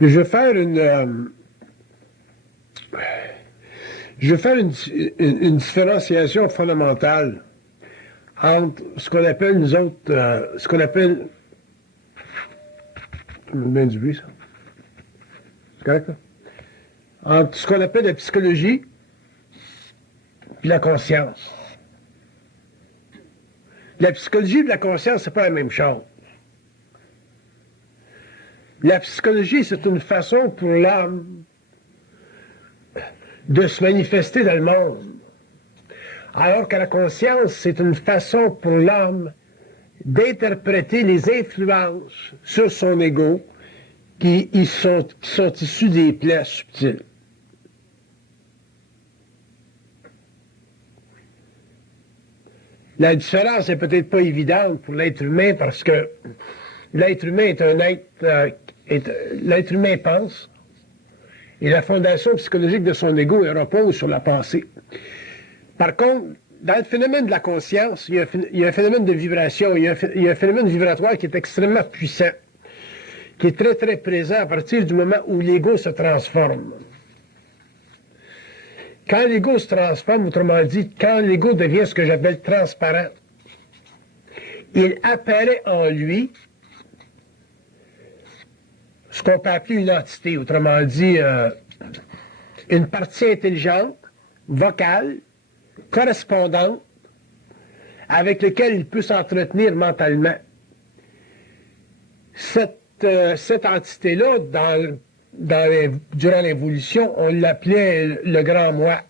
Je vais faire une différenciation fondamentale entre ce qu'on appelle, nous autres, ce qu'on appelle... bien du bruit, ça. C'est correct, là? Entre ce qu'on appelle la psychologie et la conscience. La psychologie et la conscience, c'est pas la même chose. La psychologie, c'est une façon pour l'homme de se manifester dans le monde. Alors que la conscience, c'est une façon pour l'homme d'interpréter les influences sur son ego qui sont issues des plaies subtiles. La différence n'est peut-être pas évidente pour l'être humain parce que l'être humain est un être... l'être humain pense et la fondation psychologique de son ego repose sur la pensée. Par contre, dans le phénomène de la conscience, il y a un phénomène de vibration, il y a un phénomène vibratoire qui est extrêmement puissant, qui est très très présent à partir du moment où l'ego se transforme. Quand l'ego se transforme, autrement dit, quand l'ego devient ce que j'appelle transparent, il apparaît en lui ce qu'on peut appeler une entité, autrement dit, une partie intelligente, vocale, correspondante, avec laquelle il peut s'entretenir mentalement. Cette entité-là, durant l'évolution, on l'appelait le grand moi.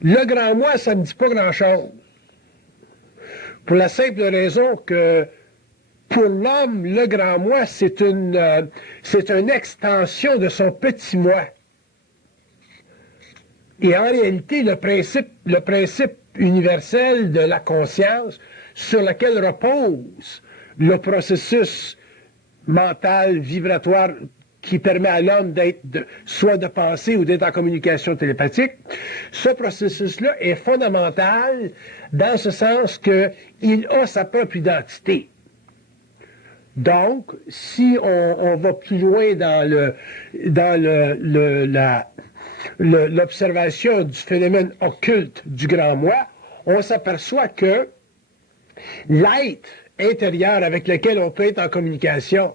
Le grand moi, ça ne dit pas grand-chose. Pour la simple raison que pour l'homme, le grand moi, c'est une extension de son petit moi. Et en réalité, le principe universel de la conscience sur lequel repose le processus mental, vibratoire, qui permet à l'homme soit de penser ou d'être en communication télépathique, ce processus-là est fondamental dans ce sens qu'il a sa propre identité. Donc, si on va plus loin dans l'observation du phénomène occulte du grand moi, on s'aperçoit que l'être intérieur avec lequel on peut être en communication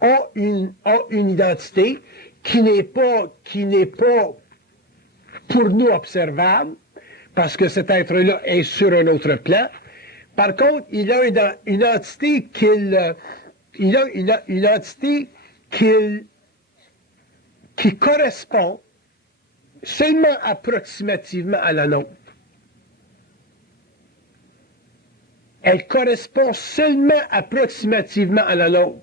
a une identité qui n'est pas pour nous observable, parce que cet être-là est sur un autre plan. Par contre, il a une entité qui correspond seulement approximativement à la nôtre. Elle correspond seulement approximativement à la nôtre.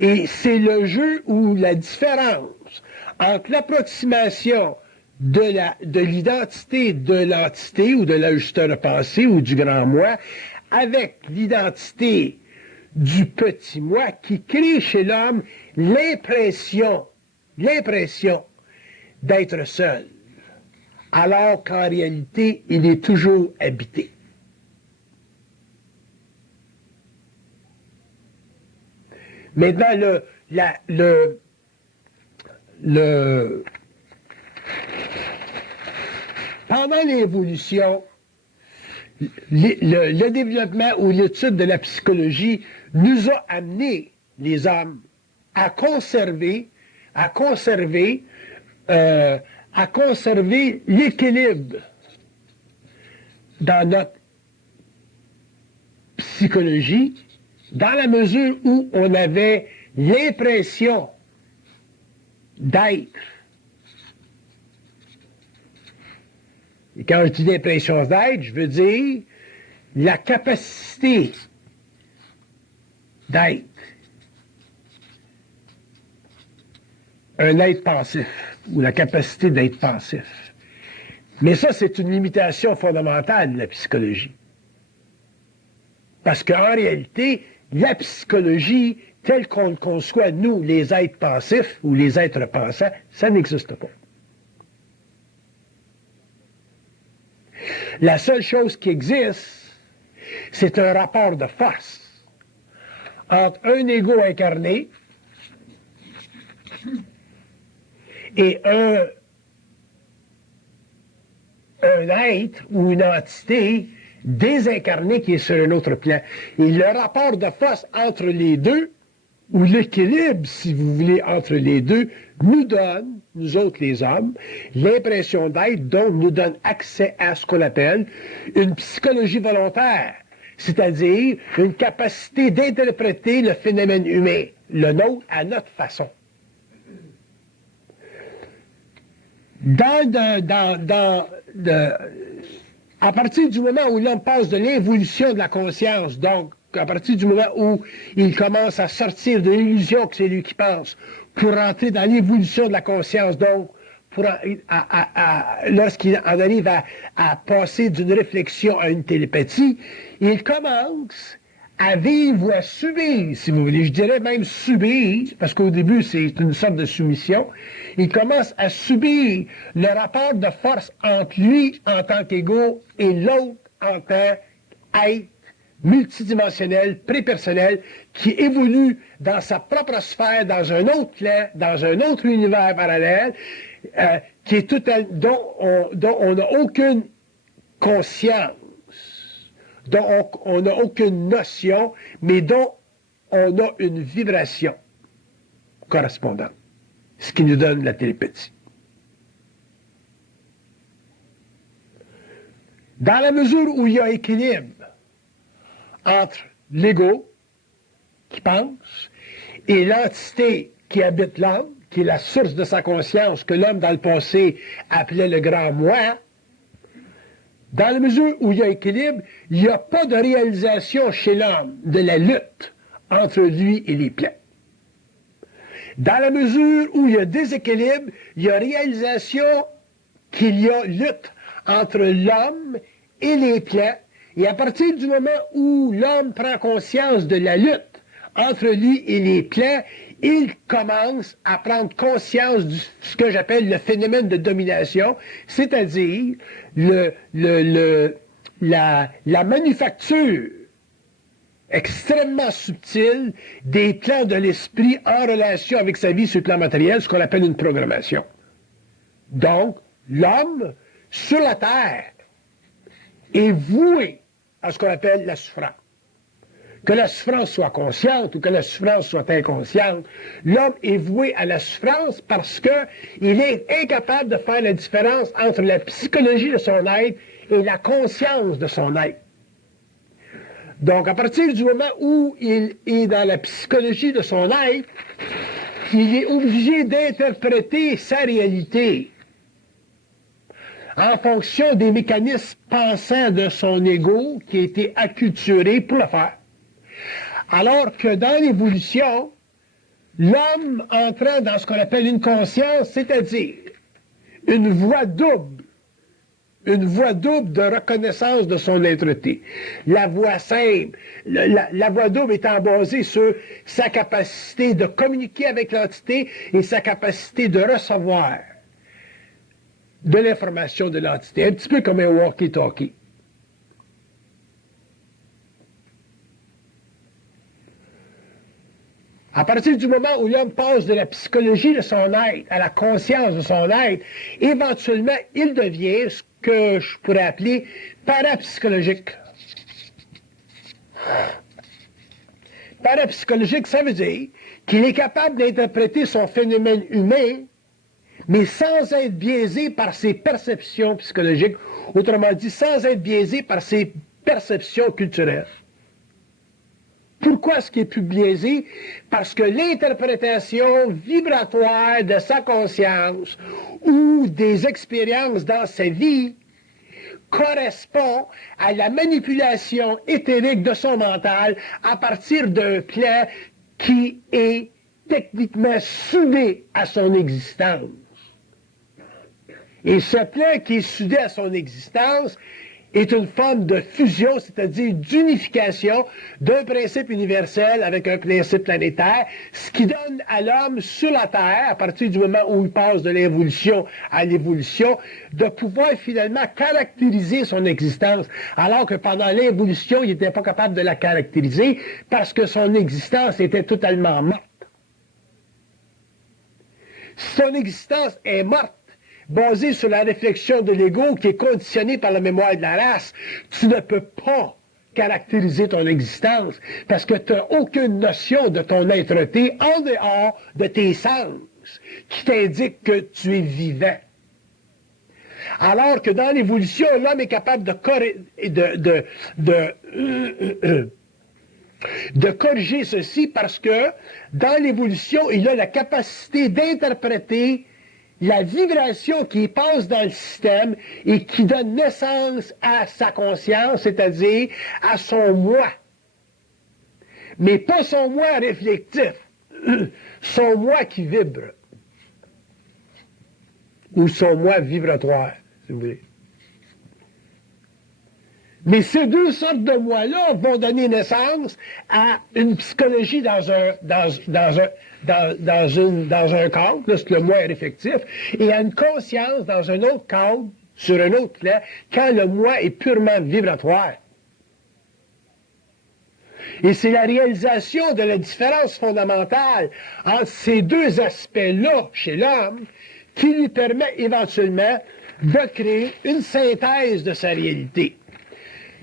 Et c'est le jeu où la différence entre l'approximation de l'identité de l'entité ou de l'ajusteur de pensée ou du grand moi avec l'identité du petit moi qui crée chez l'homme l'impression d'être seul, alors qu'en réalité, il est toujours habité. Maintenant, pendant l'évolution, le développement ou l'étude de la psychologie nous a amené, les hommes, à conserver à conserver l'équilibre dans notre psychologie, dans la mesure où on avait l'impression d'être. Et quand je dis l'impression d'être, je veux dire la capacité d'être un être pensif, ou la capacité d'être pensif. Mais ça, c'est une limitation fondamentale de la psychologie. Parce qu'en réalité, la psychologie, telle qu'on le conçoit, nous, les êtres pensifs ou les êtres pensants, ça n'existe pas. La seule chose qui existe, c'est un rapport de force entre un ego incarné et un être ou une entité désincarné qui est sur un autre plan. Et le rapport de force entre les deux, ou l'équilibre, si vous voulez, entre les deux, nous donne, nous autres les hommes, l'impression d'être, donc nous donne accès à ce qu'on appelle une psychologie volontaire, c'est-à-dire une capacité d'interpréter le phénomène humain, le nôtre, à notre façon. À partir du moment où l'homme passe de l'involution de la conscience, donc à partir du moment où il commence à sortir de l'illusion que c'est lui qui pense, pour entrer dans l'évolution de la conscience, donc lorsqu'il en arrive à passer d'une réflexion à une télépathie, il commence à vivre ou à subir, si vous voulez, je dirais même subir, parce qu'au début c'est une sorte de soumission, il commence à subir le rapport de force entre lui en tant qu'ego et l'autre en tant qu'être multidimensionnel, prépersonnel, qui évolue dans sa propre sphère, dans un autre plan, dans un autre univers parallèle, qui est dont on n'a aucune conscience, dont on n'a aucune notion, mais dont on a une vibration correspondante, ce qui nous donne la télépathie. Dans la mesure où il y a équilibre entre l'ego, qui pense, et l'entité qui habite l'homme, qui est la source de sa conscience, que l'homme dans le passé appelait le grand moi, dans la mesure où il y a équilibre, il n'y a pas de réalisation chez l'homme de la lutte entre lui et les plans. Dans la mesure où il y a déséquilibre, il y a réalisation qu'il y a lutte entre l'homme et les plans. Et à partir du moment où l'homme prend conscience de la lutte entre lui et les plans, il commence à prendre conscience de ce que j'appelle le phénomène de domination, c'est-à-dire la manufacture extrêmement subtile des plans de l'esprit en relation avec sa vie sur le plan matériel, ce qu'on appelle une programmation. Donc, l'homme, sur la Terre, est voué à ce qu'on appelle la souffrance. Que la souffrance soit consciente ou que la souffrance soit inconsciente, l'homme est voué à la souffrance parce qu'il est incapable de faire la différence entre la psychologie de son être et la conscience de son être. Donc, à partir du moment où il est dans la psychologie de son être, il est obligé d'interpréter sa réalité en fonction des mécanismes pensants de son ego qui a été acculturé pour le faire. Alors que dans l'évolution, l'homme entrant dans ce qu'on appelle une conscience, c'est-à-dire une voie double de reconnaissance de son être-té. La voie simple, la voie double étant basée sur sa capacité de communiquer avec l'entité et sa capacité de recevoir de l'information de l'entité, un petit peu comme un walkie-talkie. À partir du moment où l'homme passe de la psychologie de son être à la conscience de son être, éventuellement, il devient ce que je pourrais appeler parapsychologique. Parapsychologique, ça veut dire qu'il est capable d'interpréter son phénomène humain, mais sans être biaisé par ses perceptions psychologiques, autrement dit, sans être biaisé par ses perceptions culturelles. Pourquoi est-ce qu'il est plus biaisé? Parce que l'interprétation vibratoire de sa conscience ou des expériences dans sa vie correspond à la manipulation éthérique de son mental à partir d'un plan qui est techniquement soudé à son existence. Et ce plan qui est soudé à son existence est une forme de fusion, c'est-à-dire d'unification d'un principe universel avec un principe planétaire, ce qui donne à l'homme sur la Terre, à partir du moment où il passe de l'évolution à l'évolution, de pouvoir finalement caractériser son existence, alors que pendant l'évolution, il n'était pas capable de la caractériser parce que son existence était totalement morte. Son existence est morte, basé sur la réflexion de l'ego qui est conditionné par la mémoire de la race, tu ne peux pas caractériser ton existence parce que tu n'as aucune notion de ton être-té en dehors de tes sens qui t'indiquent que tu es vivant. Alors que dans l'évolution, l'homme est capable de corriger ceci parce que dans l'évolution, il a la capacité d'interpréter la vibration qui passe dans le système et qui donne naissance à sa conscience, c'est-à-dire à son moi. Mais pas son moi réflectif, son moi qui vibre. Ou son moi vibratoire, si vous voulez. Mais ces deux sortes de moi-là vont donner naissance à une psychologie dans un cadre, là, c'est le moi réflectif, et à une conscience dans un autre cadre, sur un autre plan, quand le moi est purement vibratoire. Et c'est la réalisation de la différence fondamentale entre ces deux aspects-là chez l'homme qui lui permet éventuellement de créer une synthèse de sa réalité.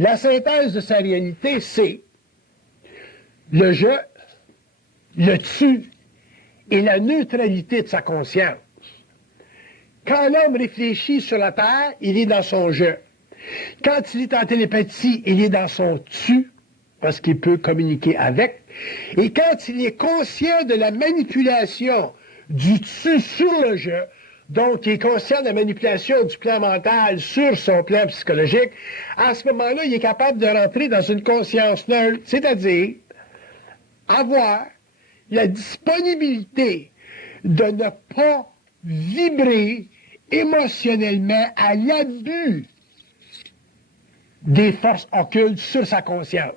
La synthèse de sa réalité, c'est le je, le tu et la neutralité de sa conscience. Quand l'homme réfléchit sur la Terre, il est dans son je. Quand il est en télépathie, il est dans son tu, parce qu'il peut communiquer avec. Et quand il est conscient de la manipulation du tu sur le je, donc il est conscient de la manipulation du plan mental sur son plan psychologique, à ce moment-là, il est capable de rentrer dans une conscience neutre, c'est-à-dire avoir la disponibilité de ne pas vibrer émotionnellement à l'abus des forces occultes sur sa conscience.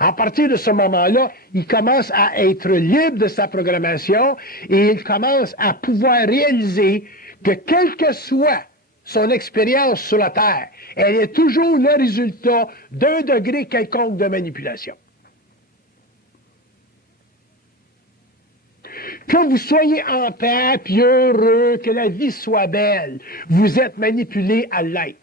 À partir de ce moment-là, il commence à être libre de sa programmation et il commence à pouvoir réaliser que quelle que soit son expérience sur la Terre, elle est toujours le résultat d'un degré quelconque de manipulation. Que vous soyez en paix, puis heureux, que la vie soit belle, vous êtes manipulé à l'être.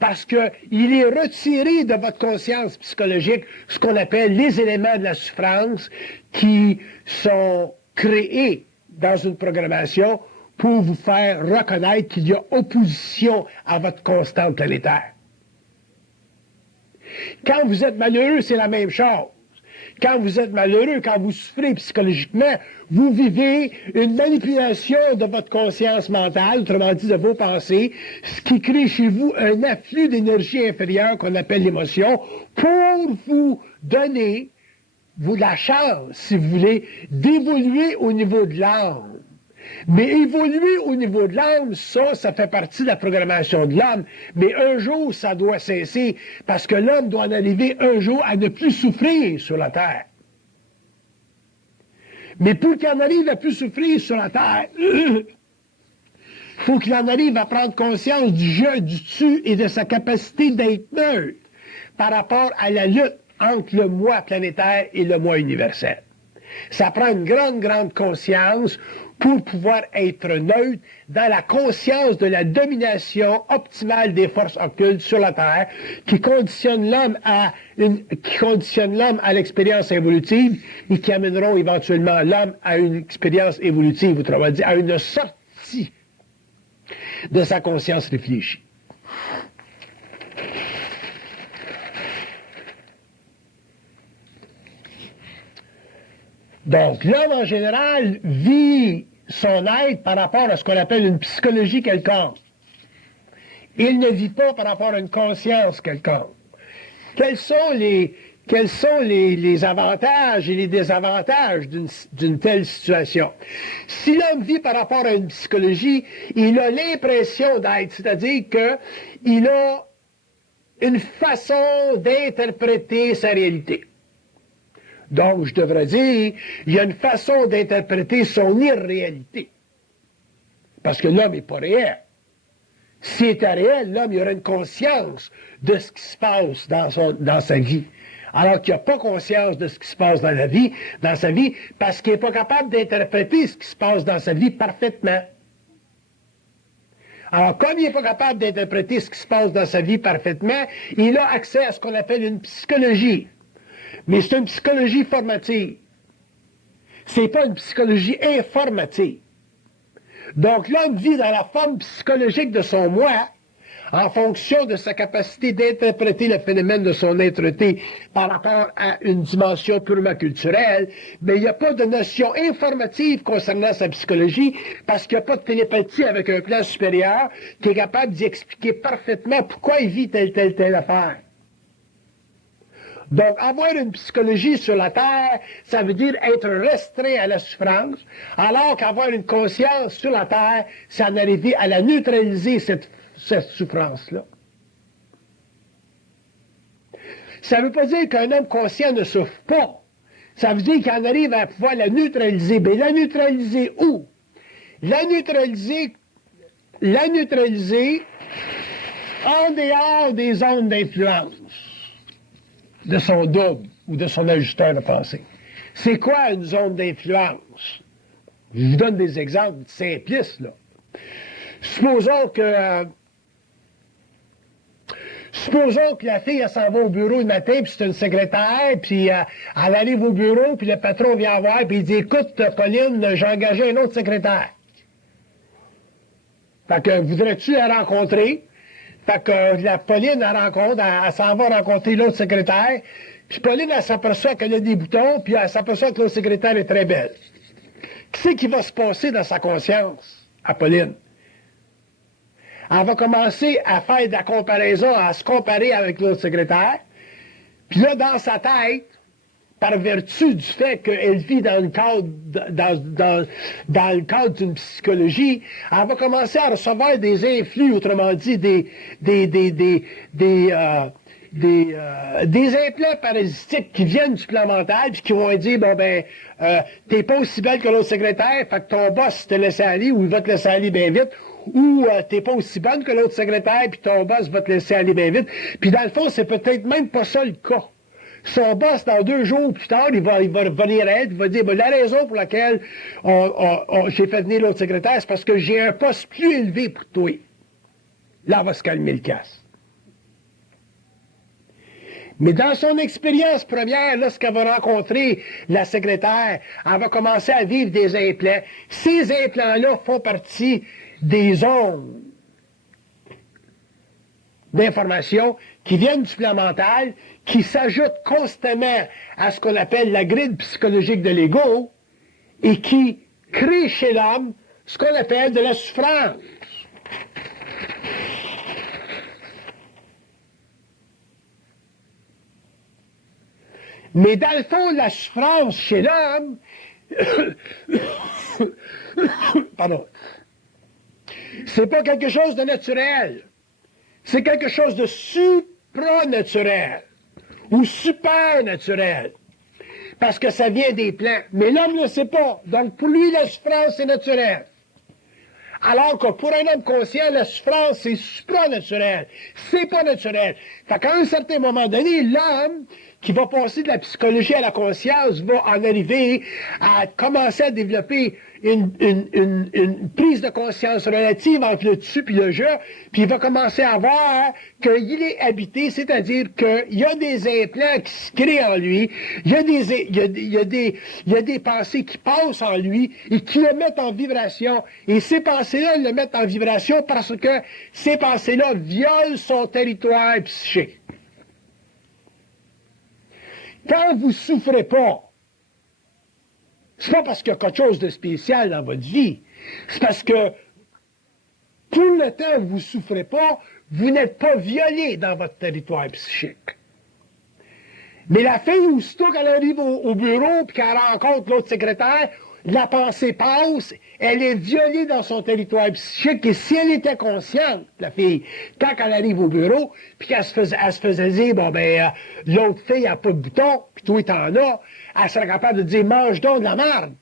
Parce qu'il est retiré de votre conscience psychologique ce qu'on appelle les éléments de la souffrance qui sont créés dans une programmation pour vous faire reconnaître qu'il y a opposition à votre constante planétaire. Quand vous êtes malheureux, c'est la même chose. Quand vous êtes malheureux, quand vous souffrez psychologiquement, vous vivez une manipulation de votre conscience mentale, autrement dit de vos pensées, ce qui crée chez vous un afflux d'énergie inférieure qu'on appelle l'émotion, pour vous donner la chance, si vous voulez, d'évoluer au niveau de l'âme. Mais évoluer au niveau de l'âme, ça fait partie de la programmation de l'homme. Mais un jour, ça doit cesser, parce que l'homme doit en arriver un jour à ne plus souffrir sur la terre. Mais pour qu'il en arrive à plus souffrir sur la terre, il faut qu'il en arrive à prendre conscience du je, du tu et de sa capacité d'être neutre par rapport à la lutte entre le moi planétaire et le moi universel. Ça prend une grande, grande conscience pour pouvoir être neutre dans la conscience de la domination optimale des forces occultes sur la Terre qui conditionne l'homme à l'expérience évolutive et qui amèneront éventuellement l'homme à une expérience évolutive, autrement dit, à une sortie de sa conscience réfléchie. Donc, l'homme, en général, vit son être par rapport à ce qu'on appelle une psychologie quelconque. Il ne vit pas par rapport à une conscience quelconque. Quels sont les avantages et les désavantages d'une telle situation? Si l'homme vit par rapport à une psychologie, il a l'impression d'être, c'est-à-dire qu'il a une façon d'interpréter sa réalité. Donc, je devrais dire, il y a une façon d'interpréter son irréalité. Parce que l'homme n'est pas réel. S'il était réel, l'homme il aurait une conscience de ce qui se passe dans sa vie. Alors qu'il n'a pas conscience de ce qui se passe dans sa vie, parce qu'il n'est pas capable d'interpréter ce qui se passe dans sa vie parfaitement. Alors, comme il n'est pas capable d'interpréter ce qui se passe dans sa vie parfaitement, il a accès à ce qu'on appelle une psychologie. Mais c'est une psychologie formative. C'est pas une psychologie informative. Donc, l'homme vit dans la forme psychologique de son moi, en fonction de sa capacité d'interpréter le phénomène de son être-té par rapport à une dimension purement culturelle, mais il n'y a pas de notion informative concernant sa psychologie, parce qu'il n'y a pas de télépathie avec un plan supérieur qui est capable d'y expliquer parfaitement pourquoi il vit telle affaire. Donc, avoir une psychologie sur la Terre, ça veut dire être restreint à la souffrance, alors qu'avoir une conscience sur la Terre, c'est en arriver à la neutraliser, cette souffrance-là. Ça ne veut pas dire qu'un homme conscient ne souffre pas. Ça veut dire qu'il en arrive à pouvoir la neutraliser. Mais la neutraliser où? La neutraliser en dehors des zones d'influence de son double ou de son ajusteur de pensée. C'est quoi une zone d'influence? Je vous donne des exemples simplistes, là. Supposons que la fille, elle s'en va au bureau le matin, puis c'est une secrétaire, puis elle arrive au bureau, puis le patron vient voir, puis il dit « Écoute, Pauline, j'ai engagé un autre secrétaire. Fait que voudrais-tu la rencontrer? » Fait que la Pauline, elle s'en va rencontrer l'autre secrétaire, puis Pauline, elle s'aperçoit qu'elle a des boutons, puis elle s'aperçoit que l'autre secrétaire est très belle. Qu'est-ce qui va se passer dans sa conscience, à Pauline? Elle va commencer à faire de la comparaison, à se comparer avec l'autre secrétaire. Puis là, dans sa tête, par vertu du fait qu'elle vit dans le cadre d'une psychologie, elle va commencer à recevoir des influx, autrement dit, des implants parasitiques qui viennent du plan mental, puis qui vont dire, bon ben, t'es pas aussi belle que l'autre secrétaire, fait que ton boss te laisse aller, ou il va te laisser aller bien vite, ou t'es pas aussi bonne que l'autre secrétaire, puis ton boss va te laisser aller bien vite. Puis dans le fond, c'est peut-être même pas ça le cas. Son boss, dans 2 jours plus tard, il va revenir à elle, il va dire, ben, la raison pour laquelle j'ai fait venir l'autre secrétaire, c'est parce que j'ai un poste plus élevé pour toi. Là, elle va se calmer le casse. Mais dans son expérience première, lorsqu'elle va rencontrer la secrétaire, elle va commencer à vivre des implants. Ces implants-là font partie des ondes d'informations qui viennent du plan mental, qui s'ajoutent constamment à ce qu'on appelle la grille psychologique de l'ego et qui créent chez l'homme ce qu'on appelle de la souffrance. Mais dans le fond, la souffrance chez l'homme, pardon, c'est pas quelque chose de naturel. C'est quelque chose de supranaturel ou supernaturel. Parce que ça vient des plants. Mais l'homme ne le sait pas. Donc pour lui, la souffrance, c'est naturel. Alors que pour un homme conscient, la souffrance, c'est supranaturel. C'est pas naturel. Fait qu'à un certain moment donné, l'homme qui va passer de la psychologie à la conscience va en arriver à commencer à développer une prise de conscience relative entre le tu et le je, puis il va commencer à voir qu'il est habité, c'est-à-dire qu'il y a des implants qui se créent en lui, il y a des pensées qui passent en lui et qui le mettent en vibration. Et ces pensées-là le mettent en vibration parce que ces pensées-là violent son territoire psychique. Quand vous ne souffrez pas, c'est pas parce qu'il y a quelque chose de spécial dans votre vie. C'est parce que pour le temps où vous ne souffrez pas, vous n'êtes pas violé dans votre territoire psychique. Mais la fille, aussitôt qu'elle arrive au bureau et qu'elle rencontre l'autre secrétaire, la pensée passe, elle est violée dans son territoire psychique. Et si elle était consciente, la fille, quand elle arrive au bureau, puis qu'elle se faisait dire, bon ben, l'autre fille n'a pas de bouton, puis toi t'en as, elle serait capable de dire, mange donc de la merde.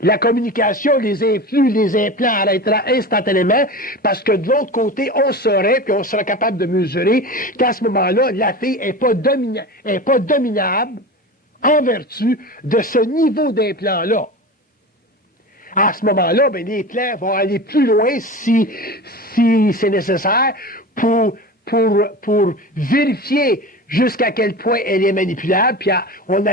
La communication, les influx, les implants arrêtera instantanément parce que de l'autre côté, on saurait, puis on sera capable de mesurer qu'à ce moment-là, la fille n'est pas dominable en vertu de ce niveau d'implant-là. À ce moment-là, ben, les plans vont aller plus loin si c'est nécessaire pour vérifier jusqu'à quel point elle est manipulable, puis on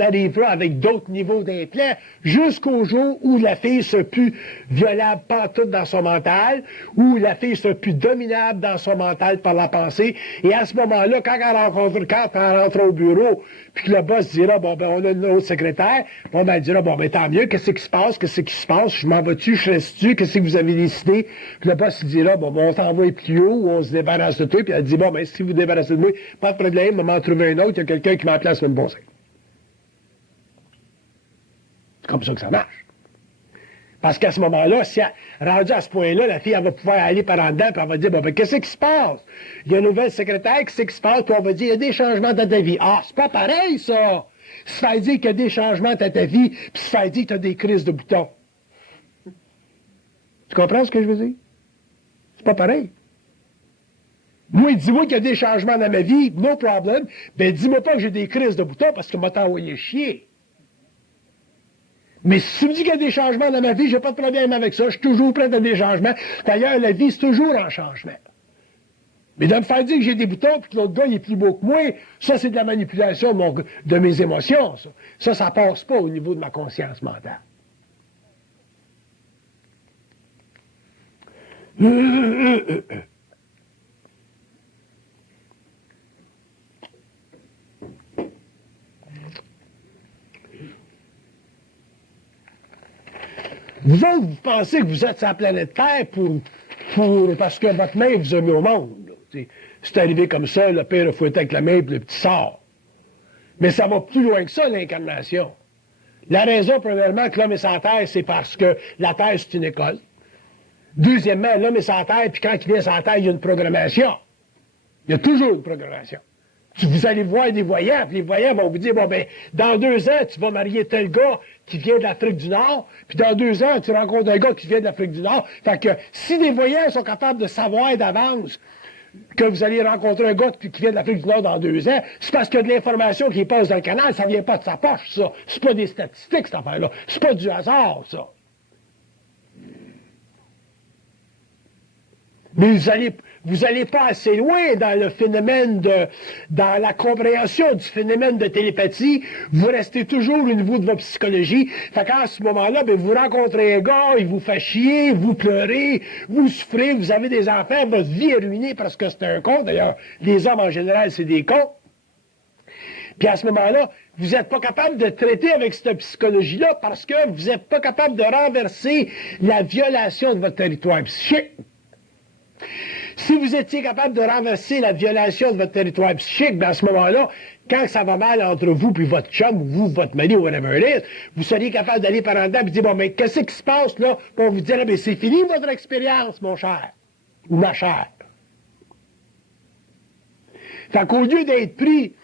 arrivera avec d'autres niveaux d'implants jusqu'au jour où la fille sera plus violable pantoute dans son mental, où la fille sera plus dominable dans son mental par la pensée, et à ce moment-là, quand elle rentre au bureau, puis que le boss dira, bon, ben, on a une autre secrétaire, bon, ben, elle dira, bon, ben, tant mieux, qu'est-ce qui se passe, je m'en vais-tu, je reste-tu, qu'est-ce que vous avez décidé, puis le boss dira, bon, ben, on t'envoie plus haut, ou on se débarrasse de toi, puis elle dit, bon, ben, si vous débarrassez de moi, pas de problème, on m'en trouver un autre, il y a quelqu'un qui m'en place sur le bon sens. C'est comme ça que ça marche. Parce qu'à ce moment-là, si elle, rendue à ce point-là, la fille, elle va pouvoir aller par en dedans, puis elle va dire, bon, ben, qu'est-ce qui se passe? Il y a une nouvelle secrétaire, qu'est-ce qui se passe? Puis on va dire, il y a des changements dans ta vie. Ah, c'est pas pareil, ça! Se faire dire qu'il y a des changements dans ta vie, puis se faire dire que tu as des crises de boutons. Tu comprends ce que je veux dire? C'est pas pareil. Moi, dis-moi qu'il y a des changements dans ma vie, no problem. Ben, dis-moi pas que j'ai des crises de boutons parce que m'a envoyé chier. Mais si tu me dis qu'il y a des changements dans ma vie, j'ai pas de problème avec ça. Je suis toujours prêt à des changements. D'ailleurs, la vie, c'est toujours en changement. Mais de me faire dire que j'ai des boutons puis que l'autre gars, il est plus beau que moi, ça, c'est de la manipulation de mes émotions, ça. Ça passe pas au niveau de ma conscience mentale. Vous autres, vous pensez que vous êtes sur la planète Terre parce que votre mère vous a mis au monde. C'est arrivé comme ça, le père a fouetté avec la main, puis le petit sort. Mais ça va plus loin que ça, l'incarnation. La raison, premièrement, que l'homme est sur la Terre, c'est parce que la Terre, c'est une école. Deuxièmement, l'homme est sur la Terre, puis quand il vient sur la Terre, il y a une programmation. Il y a toujours une programmation. Vous allez voir des voyants, puis les voyants vont vous dire, bon, ben, dans 2 ans, tu vas marier tel gars qui vient de l'Afrique du Nord, puis dans 2 ans, tu rencontres un gars qui vient de l'Afrique du Nord. Fait que si des voyants sont capables de savoir d'avance que vous allez rencontrer un gars qui vient de l'Afrique du Nord dans 2 ans, c'est parce qu'il y a de l'information qui passe dans le canal, ça vient pas de sa poche, ça. C'est pas des statistiques, cette affaire-là. C'est pas du hasard, ça. Mais vous allez pas assez loin dans le phénomène dans la compréhension du phénomène de télépathie. Vous restez toujours au niveau de votre psychologie. Fait qu'à ce moment-là, ben, vous rencontrez un gars, il vous fait chier, vous pleurez, vous souffrez, vous avez des enfants, votre vie est ruinée parce que c'est un con. D'ailleurs, les hommes en général, c'est des cons. Puis à ce moment-là, vous n'êtes pas capable de traiter avec cette psychologie-là parce que vous n'êtes pas capable de renverser la violation de votre territoire psychique. Si vous étiez capable de renverser la violation de votre territoire psychique, ben à ce moment-là, quand ça va mal entre vous puis votre chum, ou vous, votre mari, ou whatever it is, vous seriez capable d'aller par en dedans et dire, bon, mais qu'est-ce qui se passe là? Pour vous dire, mais c'est fini votre expérience, mon cher, ou ma chère. Fait qu'au lieu d'être pris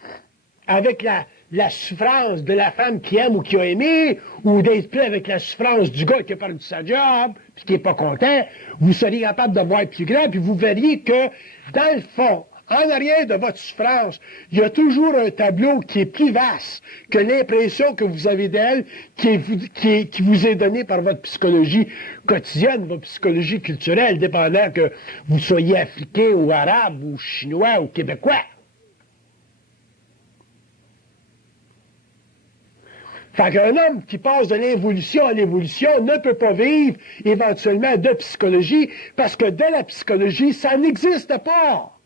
avec la souffrance de la femme qui aime ou qui a aimé, ou d'être pris avec la souffrance du gars qui a perdu sa job, puis qui n'est pas content, vous seriez capable de voir plus grand, puis vous verriez que, dans le fond, en arrière de votre souffrance, il y a toujours un tableau qui est plus vaste que l'impression que vous avez d'elle, qui vous est donnée par votre psychologie quotidienne, votre psychologie culturelle, dépendant que vous soyez africain ou arabe ou chinois ou québécois. Fait qu'un homme qui passe de l'involution à l'évolution ne peut pas vivre éventuellement de psychologie, parce que de la psychologie, ça n'existe pas.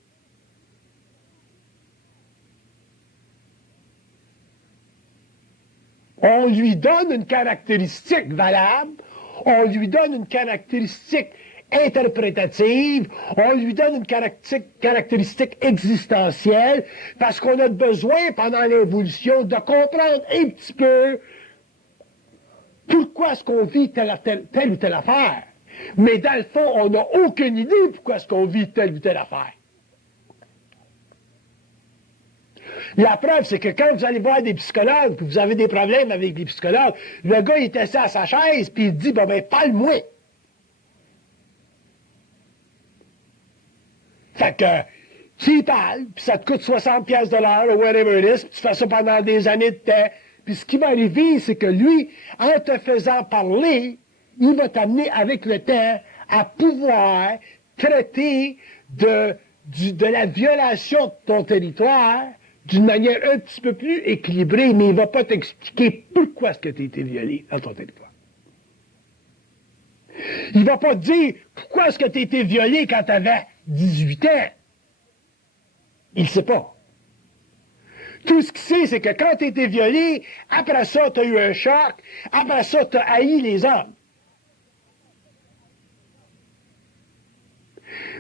On lui donne une caractéristique valable, on lui donne une caractéristique interprétative, on lui donne une caractéristique existentielle, parce qu'on a besoin, pendant l'évolution, de comprendre un petit peu pourquoi est-ce qu'on vit telle ou telle affaire. Mais dans le fond, on n'a aucune idée pourquoi est-ce qu'on vit telle ou telle affaire. La preuve, c'est que quand vous allez voir des psychologues, puis vous avez des problèmes avec des psychologues, le gars, il est assis à sa chaise, puis il dit, bon, ben, parle-moi. Fait que, tu y parles, puis ça te coûte 60$ de l'heure, ou whatever it is, puis tu fais ça pendant des années de temps. Puis ce qui va arriver, c'est que lui, en te faisant parler, il va t'amener avec le temps à pouvoir traiter de la violation de ton territoire d'une manière un petit peu plus équilibrée, mais il ne va pas t'expliquer pourquoi est-ce que tu as été violé dans ton territoire. Il ne va pas te dire pourquoi est-ce que tu as été violé quand tu avais 18 ans. Il ne sait pas. Tout ce qu'il sait, c'est que quand tu as été violé, après ça, tu as eu un choc, après ça, tu as haï les hommes.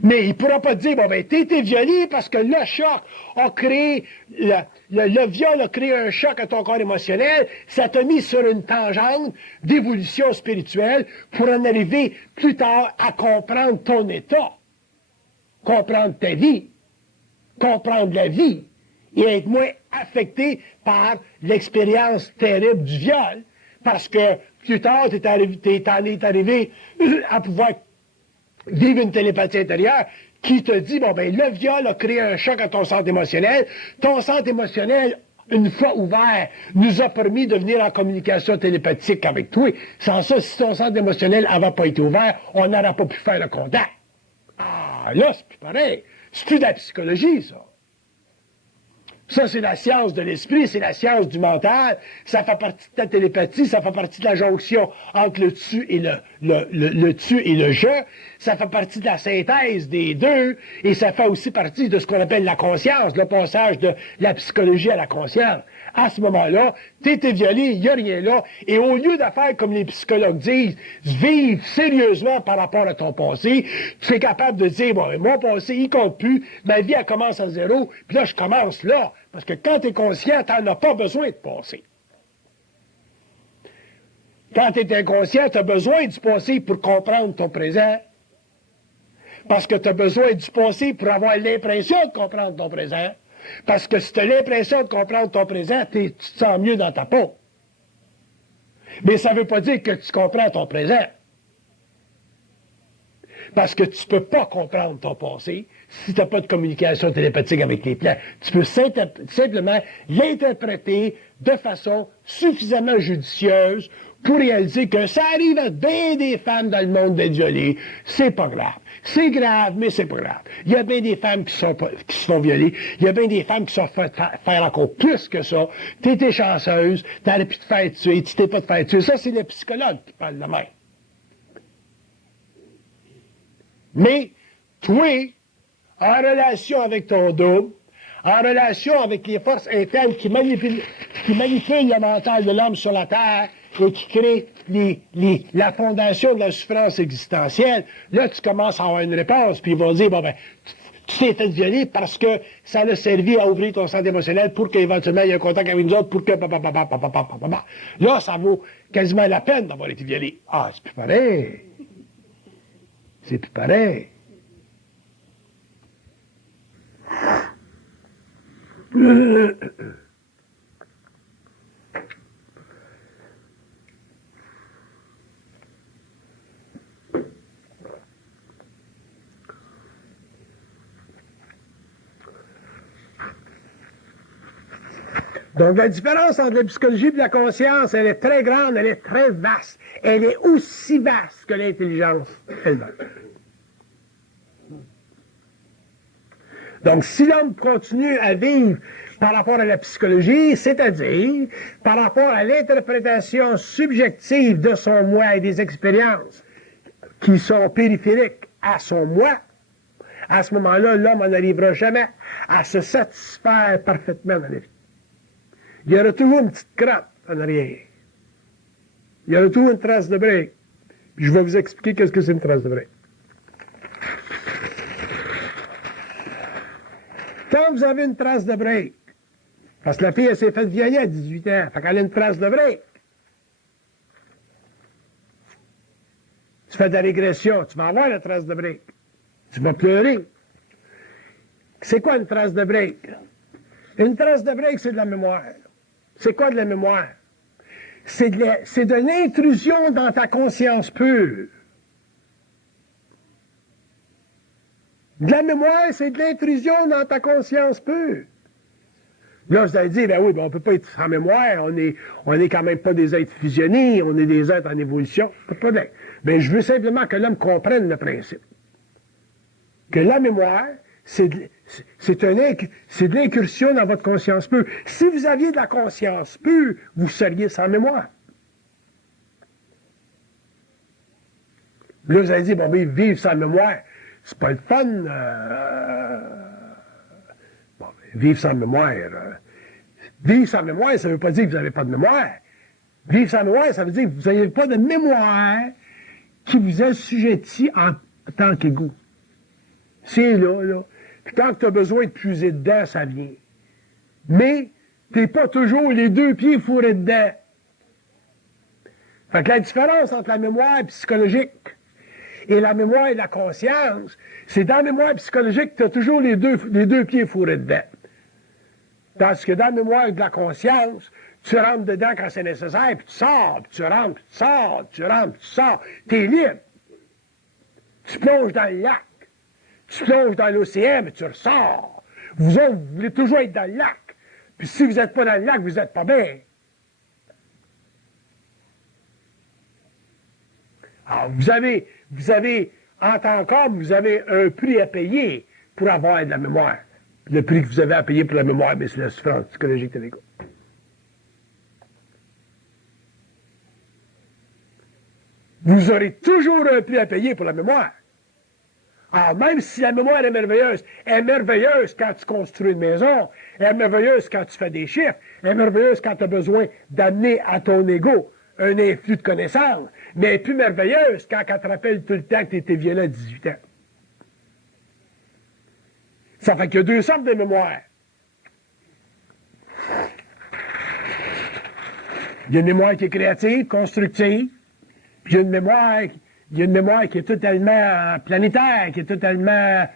Mais il ne pourra pas te dire, bon, ben, tu as été violé parce que le choc a créé, le viol a créé un choc à ton corps émotionnel, ça t'a mis sur une tangente d'évolution spirituelle pour en arriver plus tard à comprendre ton état, comprendre ta vie, comprendre la vie, et être moins affecté par l'expérience terrible du viol, parce que plus tard, tu es arrivé à pouvoir vivre une télépathie intérieure qui te dit, bon, ben, le viol a créé un choc à ton centre émotionnel. Ton centre émotionnel, une fois ouvert, nous a permis de venir en communication télépathique avec toi. Sans ça, si ton centre émotionnel n'avait pas été ouvert, on n'aurait pas pu faire le contact. Ah, là, c'est plus pareil. C'est plus de la psychologie, ça. Ça, c'est la science de l'esprit, c'est la science du mental. Ça fait partie de ta télépathie, ça fait partie de la jonction entre le tu et le tu et le je. Ça fait partie de la synthèse des deux, et ça fait aussi partie de ce qu'on appelle la conscience, le passage de la psychologie à la conscience. À ce moment-là, tu été violé, il n'y a rien là, et au lieu de faire comme les psychologues disent, vivre sérieusement par rapport à ton passé, tu es capable de dire, bon, mon passé, il compte plus, ma vie, elle commence à zéro, puis là, je commence là. Parce que quand tu es conscient, tu n'en as pas besoin de passé. Quand tu es inconscient, tu as besoin du passé pour comprendre ton présent. Parce que tu as besoin du passé pour avoir l'impression de comprendre ton présent. Parce que si tu as l'impression de comprendre ton présent, tu te sens mieux dans ta peau. Mais ça ne veut pas dire que tu comprends ton présent. Parce que tu ne peux pas comprendre ton passé si tu n'as pas de communication télépathique avec les plans. Tu peux simplement l'interpréter de façon suffisamment judicieuse pour réaliser que ça arrive à bien des femmes dans le monde d'être violées. C'est pas grave. C'est grave, mais c'est pas grave. Il y a bien des femmes qui se font violer. Il y a bien des femmes qui se font faire encore plus que ça. Tu étais chanceuse, tu aurais pu te faire tuer, tu t'es pas te faire tuer. Ça, c'est le psychologue qui parle de même. Mais, toi, en relation avec ton double, en relation avec les forces internes qui manipulent le mental de l'homme sur la Terre et qui créent la fondation de la souffrance existentielle, là, tu commences à avoir une réponse, puis ils vont dire, bon, ben, tu t'es fait violer parce que ça a servi à ouvrir ton centre émotionnel pour qu'éventuellement il y ait un contact avec nous autres, pour que... Là, ça vaut quasiment la peine d'avoir été violé. Ah, c'est plus pareil. C'est plus pareil. Donc, la différence entre la psychologie et la conscience, elle est très grande, elle est très vaste. Elle est aussi vaste que l'intelligence elle-même. Donc, si l'homme continue à vivre par rapport à la psychologie, c'est-à-dire par rapport à l'interprétation subjective de son moi et des expériences qui sont périphériques à son moi, à ce moment-là, l'homme n'en arrivera jamais à se satisfaire parfaitement dans la vie. Il y aura toujours une petite crotte en arrière. Il y aura toujours une trace de break. Puis je vais vous expliquer qu'est-ce que c'est une trace de break. Quand vous avez une trace de break, parce que la fille, elle s'est faite violer à 18 ans, fait qu'elle a une trace de break. Tu fais de la régression, tu vas avoir la trace de break. Tu vas pleurer. C'est quoi une trace de break? Une trace de break, c'est de la mémoire. C'est quoi de la mémoire? C'est de l'intrusion dans ta conscience pure. De la mémoire, c'est de l'intrusion dans ta conscience pure. Là, vous allez dire, ben oui, ben on ne peut pas être sans mémoire, on est quand même pas des êtres fusionnés, on est des êtres en évolution. Pas de problème. Ben, je veux simplement que l'homme comprenne le principe. Que la mémoire, c'est de l'incursion dans votre conscience pure. Si vous aviez de la conscience pure, vous seriez sans mémoire. Là, vous allez dire, bon, ben, vivre sans mémoire, c'est pas le fun. Bon, vivre sans mémoire. Vivre sans mémoire, ça ne veut pas dire que vous n'avez pas de mémoire. Vivre sans mémoire, ça veut dire que vous n'avez pas de mémoire qui vous est sujetti en tant qu'égout. C'est là, là. Puis quand tu as besoin de puiser dedans, ça vient. Mais tu n'es pas toujours les deux pieds fourrés dedans. Fait que la différence entre la mémoire psychologique et la mémoire de la conscience, c'est dans la mémoire psychologique que tu as toujours les deux pieds fourrés dedans. Tandis que dans la mémoire de la conscience, tu rentres dedans quand c'est nécessaire, puis tu sors, puis tu rentres, puis tu sors, puis tu rentres, puis tu sors. Tu es libre. Tu plonges dans le lac. Tu plonges dans l'océan, mais tu ressors. Vous autres, vous voulez toujours être dans le lac. Puis si vous n'êtes pas dans le lac, vous n'êtes pas bien. Alors, vous avez, en tant qu'homme, vous avez un prix à payer pour avoir de la mémoire. Le prix que vous avez à payer pour la mémoire, c'est la souffrance psychologique de l'ego. Vous aurez toujours un prix à payer pour la mémoire. Alors, même si la mémoire est merveilleuse quand tu construis une maison, elle est merveilleuse quand tu fais des chiffres, elle est merveilleuse quand tu as besoin d'amener à ton ego un influx de connaissances, mais elle est plus merveilleuse quand elle te rappelle tout le temps que tu étais violé à 18 ans. Ça fait qu'il y a deux sortes de mémoire. Il y a une mémoire qui est créative, constructive, puis il y a une mémoire qui est totalement planétaire, qui est totalement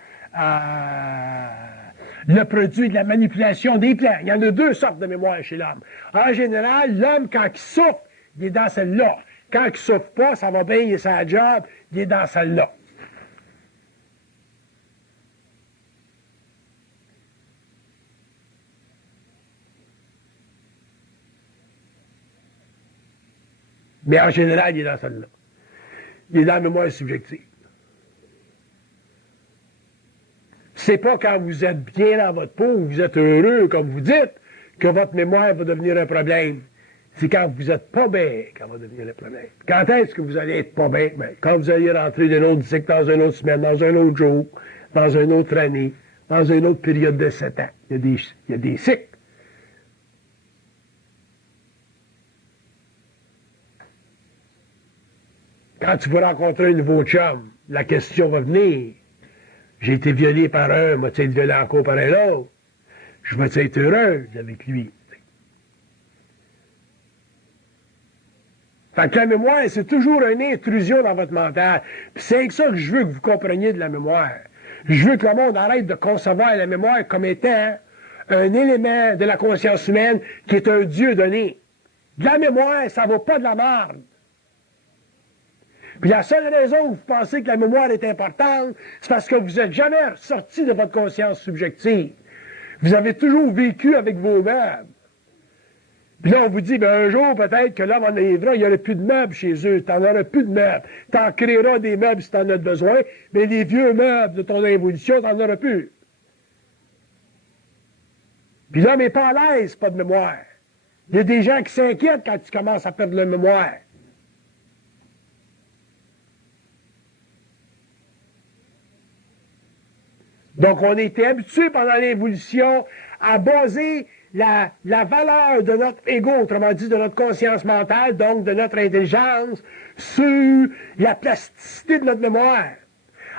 le produit de la manipulation des plans. Il y en a deux sortes de mémoire chez l'homme. En général, l'homme, quand il souffre, il est dans celle-là. Quand il ne souffre pas, ça va bien, il est sa job, il est dans celle-là. Mais en général, il est dans celle-là. Il est dans la mémoire subjective. C'est pas quand vous êtes bien dans votre peau, vous êtes heureux, comme vous dites, que votre mémoire va devenir un problème. C'est quand vous n'êtes pas bien qu'elle va devenir un problème. Quand est-ce que vous allez être pas bien? Ben, quand vous allez rentrer d'un autre cycle, dans une autre semaine, dans un autre jour, dans une autre année, dans une autre période de 7 ans. Il y a des cycles. Quand tu vas rencontrer un nouveau chum, la question va venir. J'ai été violé par un, m'a-tu été violé encore par un autre? Je vais-tu être heureuse avec lui? Fait que la mémoire, c'est toujours une intrusion dans votre mental. Puis c'est avec ça que je veux que vous compreniez de la mémoire. Je veux que le monde arrête de concevoir la mémoire comme étant un élément de la conscience humaine qui est un Dieu donné. De la mémoire, ça ne vaut pas de la merde. Puis la seule raison où vous pensez que la mémoire est importante, c'est parce que vous n'êtes jamais sorti de votre conscience subjective. Vous avez toujours vécu avec vos meubles. Puis là, on vous dit, ben, un jour, peut-être que l'homme en arrivera, il n'y aurait plus de meubles chez eux. Tu n'en auras plus de meubles. Tu en créeras des meubles si tu en as besoin, mais les vieux meubles de ton évolution, tu n'en auras plus. Puis l'homme n'est pas à l'aise, pas de mémoire. Il y a des gens qui s'inquiètent quand tu commences à perdre la mémoire. Donc, on était habitué pendant l'évolution à baser la valeur de notre ego, autrement dit de notre conscience mentale, donc de notre intelligence, sur la plasticité de notre mémoire.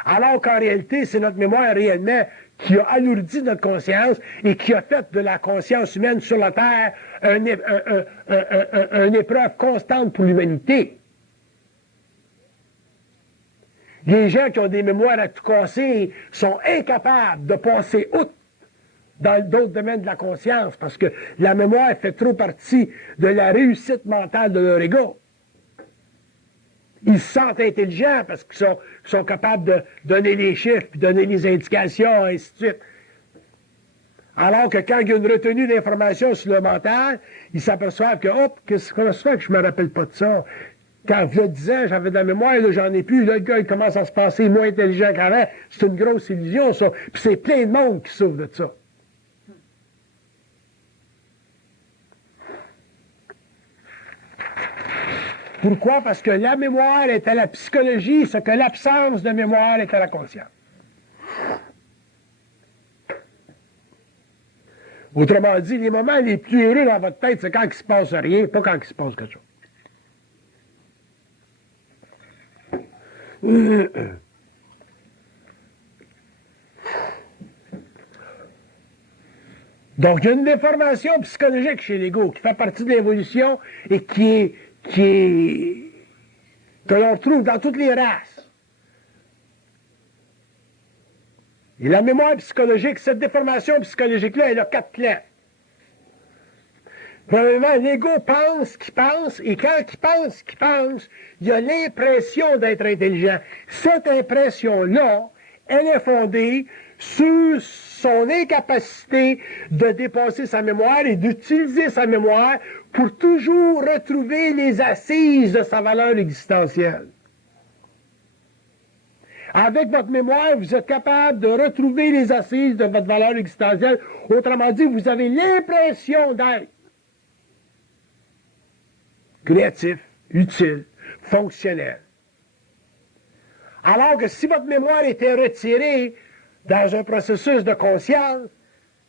Alors qu'en réalité, c'est notre mémoire réellement qui a alourdi notre conscience et qui a fait de la conscience humaine sur la Terre une épreuve constante pour l'humanité. Les gens qui ont des mémoires à tout casser sont incapables de passer outre dans d'autres domaines de la conscience parce que la mémoire fait trop partie de la réussite mentale de leur ego. Ils se sentent intelligents parce qu'ils sont capables de donner les chiffres, puis donner les indications, et ainsi de suite. Alors que quand il y a une retenue d'informations sur le mental, ils s'aperçoivent que, comment ça fait que je me rappelle pas de ça? Quand je le disais, j'avais de la mémoire, là, j'en ai plus. Là, le gars, il commence à se passer moins intelligent qu'avant. C'est une grosse illusion, ça. Puis c'est plein de monde qui souffre de ça. Pourquoi? Parce que la mémoire est à la psychologie, ce que l'absence de mémoire est à la conscience. Autrement dit, les moments les plus heureux dans votre tête, c'est quand il ne se passe rien, pas quand il se passe quelque chose. Donc, il y a une déformation psychologique chez l'ego qui fait partie de l'évolution et que l'on retrouve dans toutes les races. Et la mémoire psychologique, cette déformation psychologique-là, elle a 4 plans. Premièrement, l'ego pense qu'il pense, et quand il pense, il a l'impression d'être intelligent. Cette impression-là, elle est fondée sur son incapacité de dépasser sa mémoire et d'utiliser sa mémoire pour toujours retrouver les assises de sa valeur existentielle. Avec votre mémoire, vous êtes capable de retrouver les assises de votre valeur existentielle. Autrement dit, vous avez l'impression d'être créatif, utile, fonctionnel. Alors que si votre mémoire était retirée dans un processus de conscience,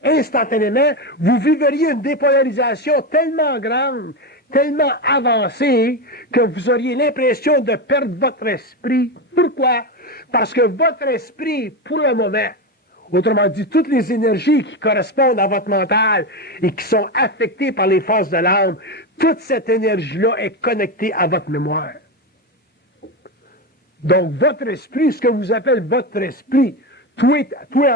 instantanément, vous vivriez une dépolarisation tellement grande, tellement avancée, que vous auriez l'impression de perdre votre esprit. Pourquoi? Parce que votre esprit, pour le moment, autrement dit, toutes les énergies qui correspondent à votre mental et qui sont affectées par les forces de l'âme, toute cette énergie-là est connectée à votre mémoire. Donc, votre esprit, ce que vous appelez votre esprit, toi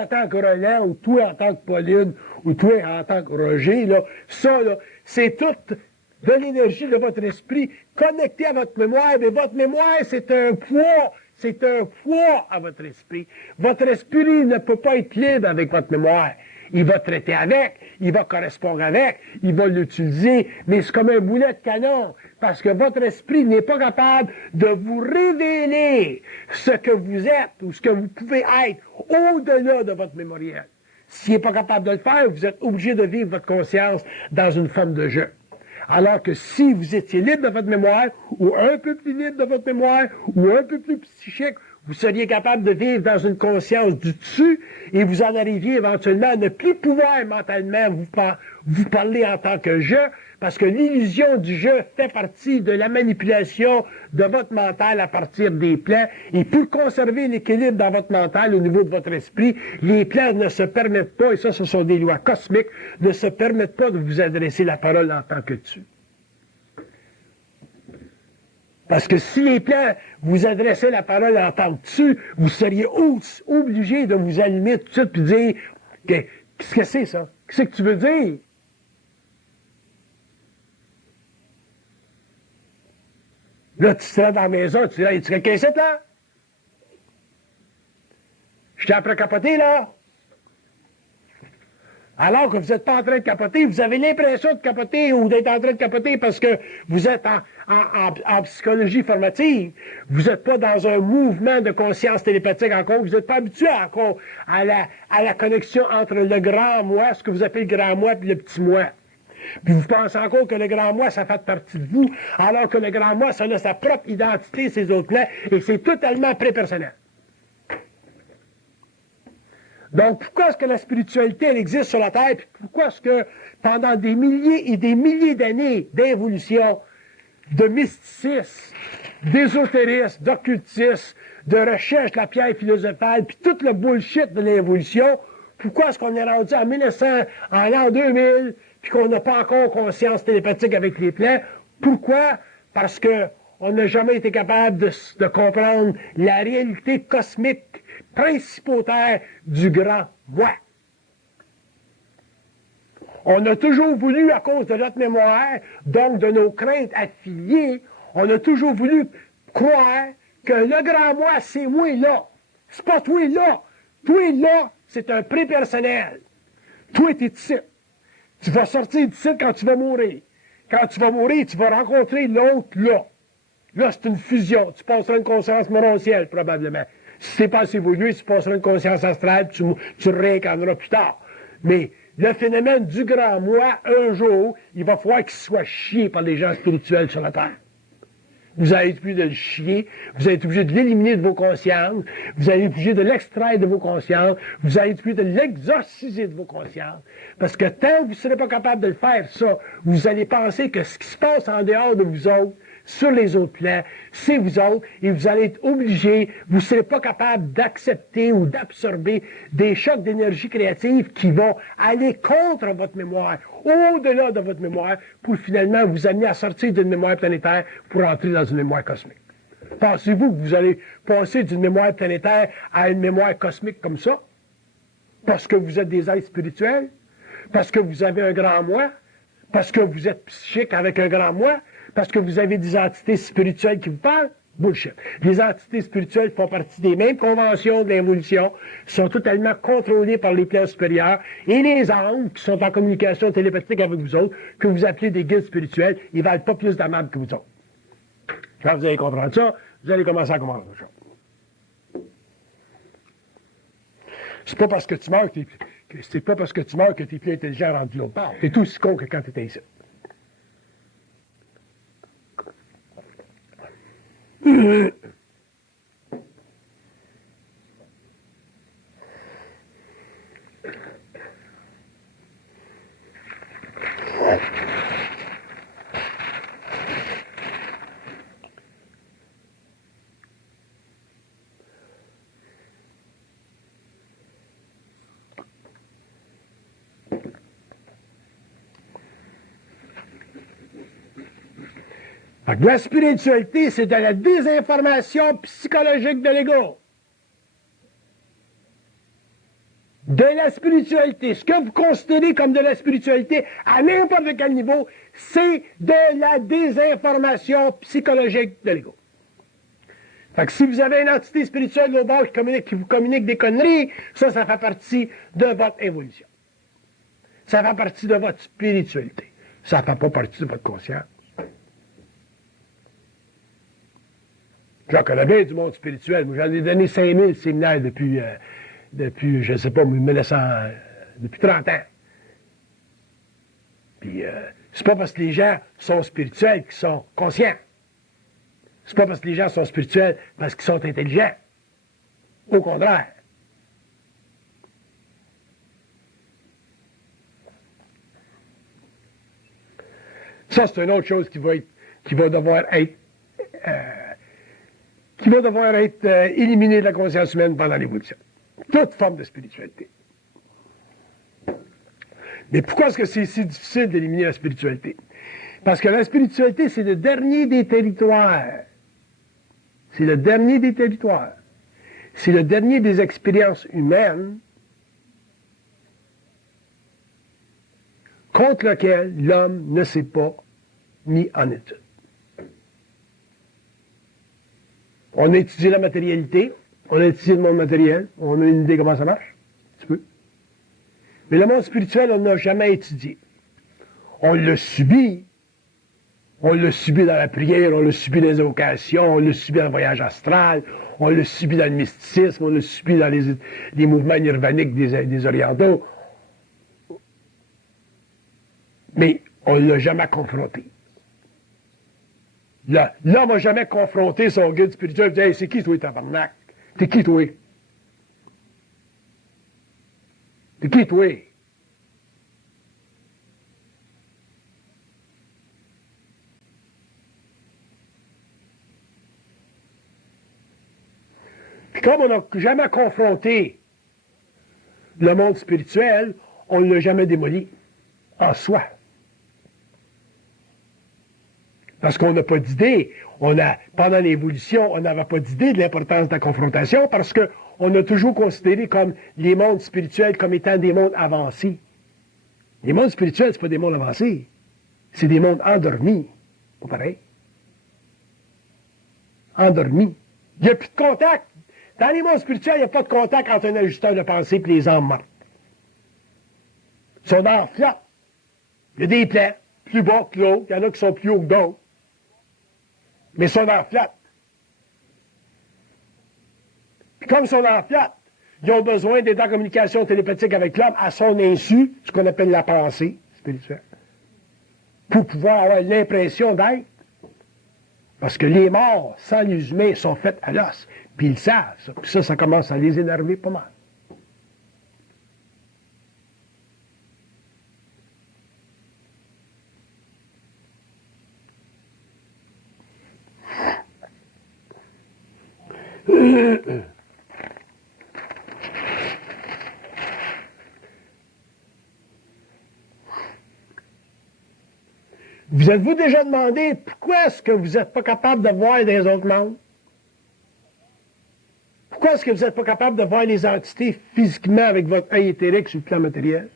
en tant que Roland, ou toi en tant que Pauline, ou toi en tant que Roger, là, ça, là, c'est toute de l'énergie de votre esprit connectée à votre mémoire. Mais votre mémoire, c'est un poids à votre esprit. Votre esprit ne peut pas être libre avec votre mémoire. Il va traiter avec, il va correspondre avec, il va l'utiliser, mais c'est comme un boulet de canon, parce que votre esprit n'est pas capable de vous révéler ce que vous êtes ou ce que vous pouvez être au-delà de votre mémoriel. S'il n'est pas capable de le faire, vous êtes obligé de vivre votre conscience dans une forme de jeu. Alors que si vous étiez libre de votre mémoire, ou un peu plus libre de votre mémoire, ou un peu plus psychique, vous seriez capable de vivre dans une conscience du dessus et vous en arriviez éventuellement à ne plus pouvoir mentalement vous parler en tant que je, parce que l'illusion du je fait partie de la manipulation de votre mental à partir des plans. Et pour conserver l'équilibre dans votre mental au niveau de votre esprit, les plans ne se permettent pas, et ça ce sont des lois cosmiques, ne se permettent pas de vous adresser la parole en tant que tu. Parce que si les plans vous adressaient la parole en tant que tu, vous seriez obligé de vous allumer tout de suite et dire qu'est-ce que c'est ça? Qu'est-ce que tu veux dire? Là, tu serais dans la maison, tu dirais, tu serais qu'est-ce que là? Je t'ai après capoté, là? Alors que vous n'êtes pas en train de capoter, vous avez l'impression de capoter ou d'être en train de capoter parce que vous êtes en psychologie formative. Vous n'êtes pas dans un mouvement de conscience télépathique encore. Vous n'êtes pas habitué encore à la connexion entre le grand moi, ce que vous appelez le grand moi, et le petit moi. Puis vous pensez encore que le grand moi, ça fait partie de vous, alors que le grand moi, ça a sa propre identité, ses autres plans, et c'est totalement prépersonnel. Donc, pourquoi est-ce que la spiritualité, elle existe sur la Terre, puis pourquoi est-ce que pendant des milliers et des milliers d'années d'évolution, de mysticisme, d'ésotérisme, d'occultisme, de recherche de la pierre philosophale, puis tout le bullshit de l'évolution, pourquoi est-ce qu'on est rendu en 1900, en l'an 2000, puis qu'on n'a pas encore conscience télépathique avec les plans? Pourquoi? Parce que on n'a jamais été capable de comprendre la réalité cosmique principautaire du grand moi. On a toujours voulu, à cause de notre mémoire, donc de nos craintes affiliées, on a toujours voulu croire que le grand moi, c'est moi là. C'est pas toi là. Toi là, c'est un prépersonnel. Toi, t'es ici. Tu vas sortir d'ici quand tu vas mourir. Quand tu vas mourir, tu vas rencontrer l'autre là. Là, c'est une fusion. Tu passeras une conscience morontielle, probablement. Si t'es pas assez évolué, tu passeras une conscience astrale, tu réincarneras plus tard. Mais le phénomène du grand moi, un jour, il va falloir qu'il soit chié par les gens spirituels sur la Terre. Vous allez être obligé de le chier, vous allez être obligé de l'éliminer de vos consciences, vous allez être obligé de l'extraire de vos consciences, vous allez être obligé de l'exorciser de vos consciences. Parce que tant que vous ne serez pas capable de le faire, ça, vous allez penser que ce qui se passe en dehors de vous autres, sur les autres plans, c'est vous autres, et vous allez être obligés, vous ne serez pas capable d'accepter ou d'absorber des chocs d'énergie créative qui vont aller contre votre mémoire, au-delà de votre mémoire, pour finalement vous amener à sortir d'une mémoire planétaire pour entrer dans une mémoire cosmique. Pensez-vous que vous allez passer d'une mémoire planétaire à une mémoire cosmique comme ça? Parce que vous êtes des êtres spirituels? Parce que vous avez un grand moi? Parce que vous êtes psychique avec un grand moi? Parce que vous avez des entités spirituelles qui vous parlent? Bullshit. Les entités spirituelles font partie des mêmes conventions de l'évolution, sont totalement contrôlées par les plans supérieurs, et les âmes qui sont en communication télépathique avec vous autres, que vous appelez des guides spirituels, ils valent pas plus d'amable que vous autres. Quand vous allez comprendre ça, vous allez commencer à comprendre autre chose. C'est pas parce que tu meurs que t'es plus intelligent rendu l'autre part. T'es tout aussi con que quand t'étais ici. La spiritualité, c'est de la désinformation psychologique de l'ego. De la spiritualité, ce que vous considérez comme de la spiritualité, à n'importe quel niveau, c'est de la désinformation psychologique de l'ego. Fait que si vous avez une entité spirituelle de l'autre bord qui vous communique des conneries, ça fait partie de votre évolution. Ça fait partie de votre spiritualité. Ça ne fait pas partie de votre conscience. J'en connais bien du monde spirituel. Moi, j'en ai donné 5000 séminaires depuis, je ne sais pas, depuis 30 ans. Puis, c'est pas parce que les gens sont spirituels qu'ils sont conscients. C'est pas parce que les gens sont spirituels parce qu'ils sont intelligents. Au contraire. Ça, c'est une autre chose qui va devoir être éliminée de la conscience humaine pendant l'évolution. Toute forme de spiritualité. Mais pourquoi est-ce que c'est si difficile d'éliminer la spiritualité? Parce que la spiritualité, c'est le dernier des territoires. C'est le dernier des territoires. C'est le dernier des expériences humaines contre lequel l'homme ne s'est pas mis en étude. On a étudié la matérialité, on a étudié le monde matériel, on a une idée comment ça marche, un petit peu. Mais le monde spirituel, on n'a jamais étudié. On l'a subi. On l'a subi dans la prière, on l'a subi dans les évocations, on l'a subi dans le voyage astral, on l'a subi dans le mysticisme, on l'a subi dans les mouvements nirvaniques des orientaux. Mais on ne l'a jamais confronté. L'homme n'a jamais confronté son guide spirituel et dit « Hey, c'est qui toi, tabarnak? T'es qui toi? T'es qui toi? » Puis comme on n'a jamais confronté le monde spirituel, on ne l'a jamais démoli en soi. Parce qu'on n'a pas d'idée. Pendant l'évolution, on n'avait pas d'idée de l'importance de la confrontation parce qu'on a toujours considéré comme les mondes spirituels comme étant des mondes avancés. Les mondes spirituels, ce pas des mondes avancés. C'est des mondes endormis. Pas pareil. Endormis. Il n'y a plus de contact. Dans les mondes spirituels, il n'y a pas de contact entre un ajusteur de pensée et les âmes mortes. Ils sont dans la flotte. Il y a des plans, plus bas que l'autre. Il y en a qui sont plus hauts que d'autres. Mais ils sont dans la flotte. Puis comme ils sont dans la flotte, ils ont besoin d'être en communication télépathique avec l'homme à son insu, ce qu'on appelle la pensée spirituelle, pour pouvoir avoir l'impression d'être. Parce que les morts, sans les humains, sont faits à l'os. Puis ils le savent, ça. Puis ça commence à les énerver pas mal. Vous êtes-vous déjà demandé pourquoi est-ce que vous n'êtes pas capable de voir des autres mondes? Pourquoi est-ce que vous n'êtes pas capable de voir les entités physiquement avec votre œil éthérique sur le plan matériel?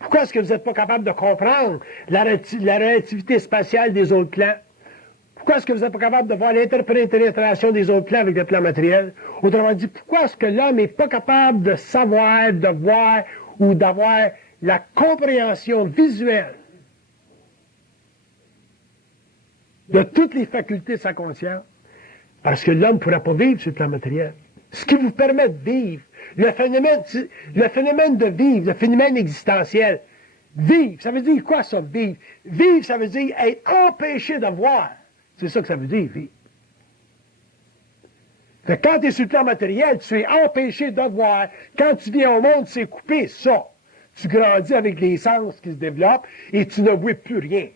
Pourquoi est-ce que vous n'êtes pas capable de comprendre la relativité spatiale des autres plans? Pourquoi est-ce que vous n'êtes pas capable de voir l'interpénétration des autres plans avec le plan matériel? Autrement dit, pourquoi est-ce que l'homme n'est pas capable de savoir, de voir ou d'avoir la compréhension visuelle de toutes les facultés de sa conscience? Parce que l'homme ne pourra pas vivre sur le plan matériel. Ce qui vous permet de vivre, le phénomène de vivre, le phénomène existentiel, vivre, ça veut dire quoi ça, vivre? Vivre, ça veut dire être empêché de voir. C'est ça que ça veut dire, vivre. Fait que quand tu es sur le plan matériel, tu es empêché de voir. Quand tu viens au monde, c'est coupé, ça. Tu grandis avec les sens qui se développent et tu ne vois plus rien.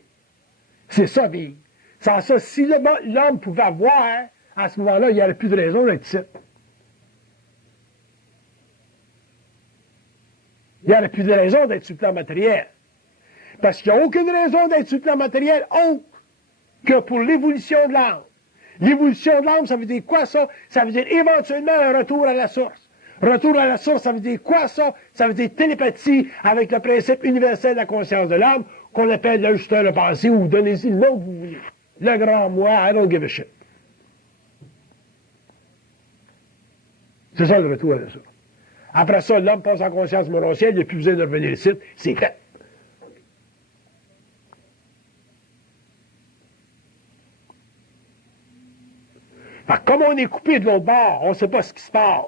C'est ça, vivre. Sans ça, si l'homme pouvait voir, à ce moment-là, il n'y aurait plus de raison d'être ici. Il n'y aurait plus de raison d'être sur le plan matériel. Parce qu'il n'y a aucune raison d'être sur le plan matériel autre que pour l'évolution de l'âme. L'évolution de l'âme, ça veut dire quoi, ça? Ça veut dire éventuellement un retour à la source. Retour à la source, ça veut dire quoi, ça? Ça veut dire télépathie avec le principe universel de la conscience de l'âme, qu'on appelle l'ajusteur de pensée, ou donnez-y le nom que vous voulez. Le grand moi, I don't give a shit. C'est ça le retour à la source. Après ça, l'homme passe en conscience morontielle, il n'y a plus besoin de revenir ici, c'est fait. Comme on est coupé de l'autre bord, on ne sait pas ce qui se passe.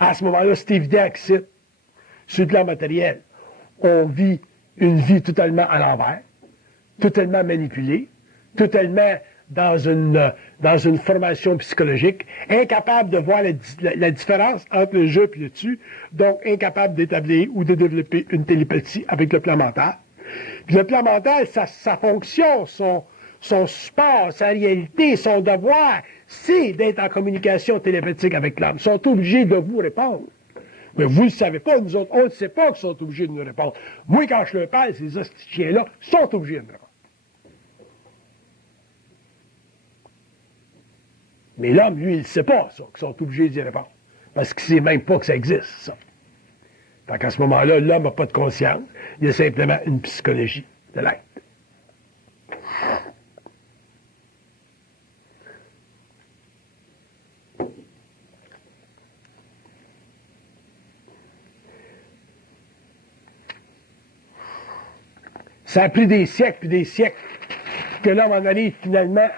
À ce moment-là, c'est évident que c'est sur le plan matériel. On vit une vie totalement à l'envers, totalement manipulée, totalement dans une formation psychologique, incapable de voir la différence entre le je et le tu, donc incapable d'établir ou de développer une télépathie avec le plan mental. Puis le plan mental, sa fonction, son support, sa réalité, son devoir, c'est d'être en communication télépathique avec l'âme. Ils sont obligés de vous répondre. Mais vous ne le savez pas, nous autres, on ne sait pas qu'ils sont obligés de nous répondre. Moi, quand je leur parle, ces chiens-là sont obligés de me répondre. Mais l'homme, lui, il ne sait pas, ça, qu'ils sont obligés d'y répondre. Parce qu'il ne sait même pas que ça existe, ça. Donc, à ce moment-là, l'homme n'a pas de conscience. Il a simplement une psychologie de l'être. Ça a pris des siècles puis des siècles que l'homme en arrive finalement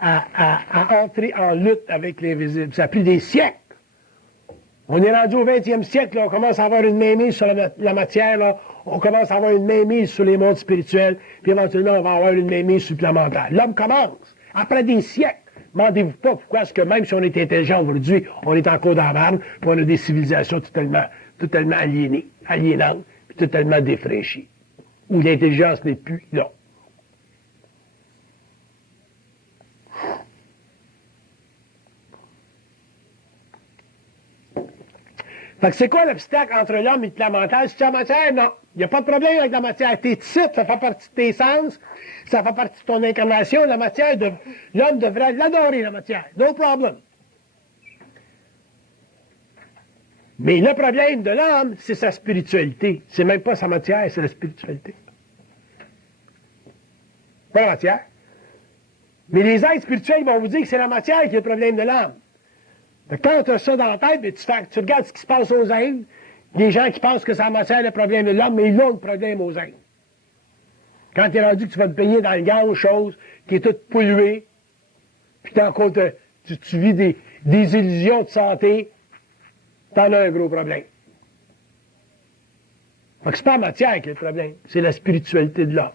à entrer en lutte avec l'invisible. Ça a pris des siècles. On est rendu au 20e siècle, là, on commence à avoir une mainmise sur la matière, là, on commence à avoir une mainmise sur les mondes spirituels, puis éventuellement on va avoir une mainmise supplémentaire. L'homme commence, après des siècles. Demandez-vous pas pourquoi est-ce que même si on est intelligent aujourd'hui, on est encore dans la marne, puis on a des civilisations totalement aliénantes, puis totalement défraîchies, où l'intelligence n'est plus là. Fait que c'est quoi l'obstacle entre l'homme et la mentale? C'est la matière? Non. Il n'y a pas de problème avec la matière. T'es titre, ça fait partie de tes sens, ça fait partie de ton incarnation. La matière, l'homme devrait l'adorer, la matière. No problem. Mais le problème de l'homme, c'est sa spiritualité. C'est même pas sa matière, c'est la spiritualité. Pas la matière. Mais les êtres spirituels vont vous dire que c'est la matière qui est le problème de l'homme. Quand tu as ça dans la tête, tu regardes ce qui se passe aux Indes, des gens qui pensent que c'est la matière le problème de l'homme, mais ils ont le problème aux Indes. Quand tu es rendu que tu vas te baigner dans le gaz, chose qui est toute polluée, puis tu vis des illusions de santé, t'en as un gros problème. Fait que c'est pas la matière qui est le problème, c'est la spiritualité de l'homme.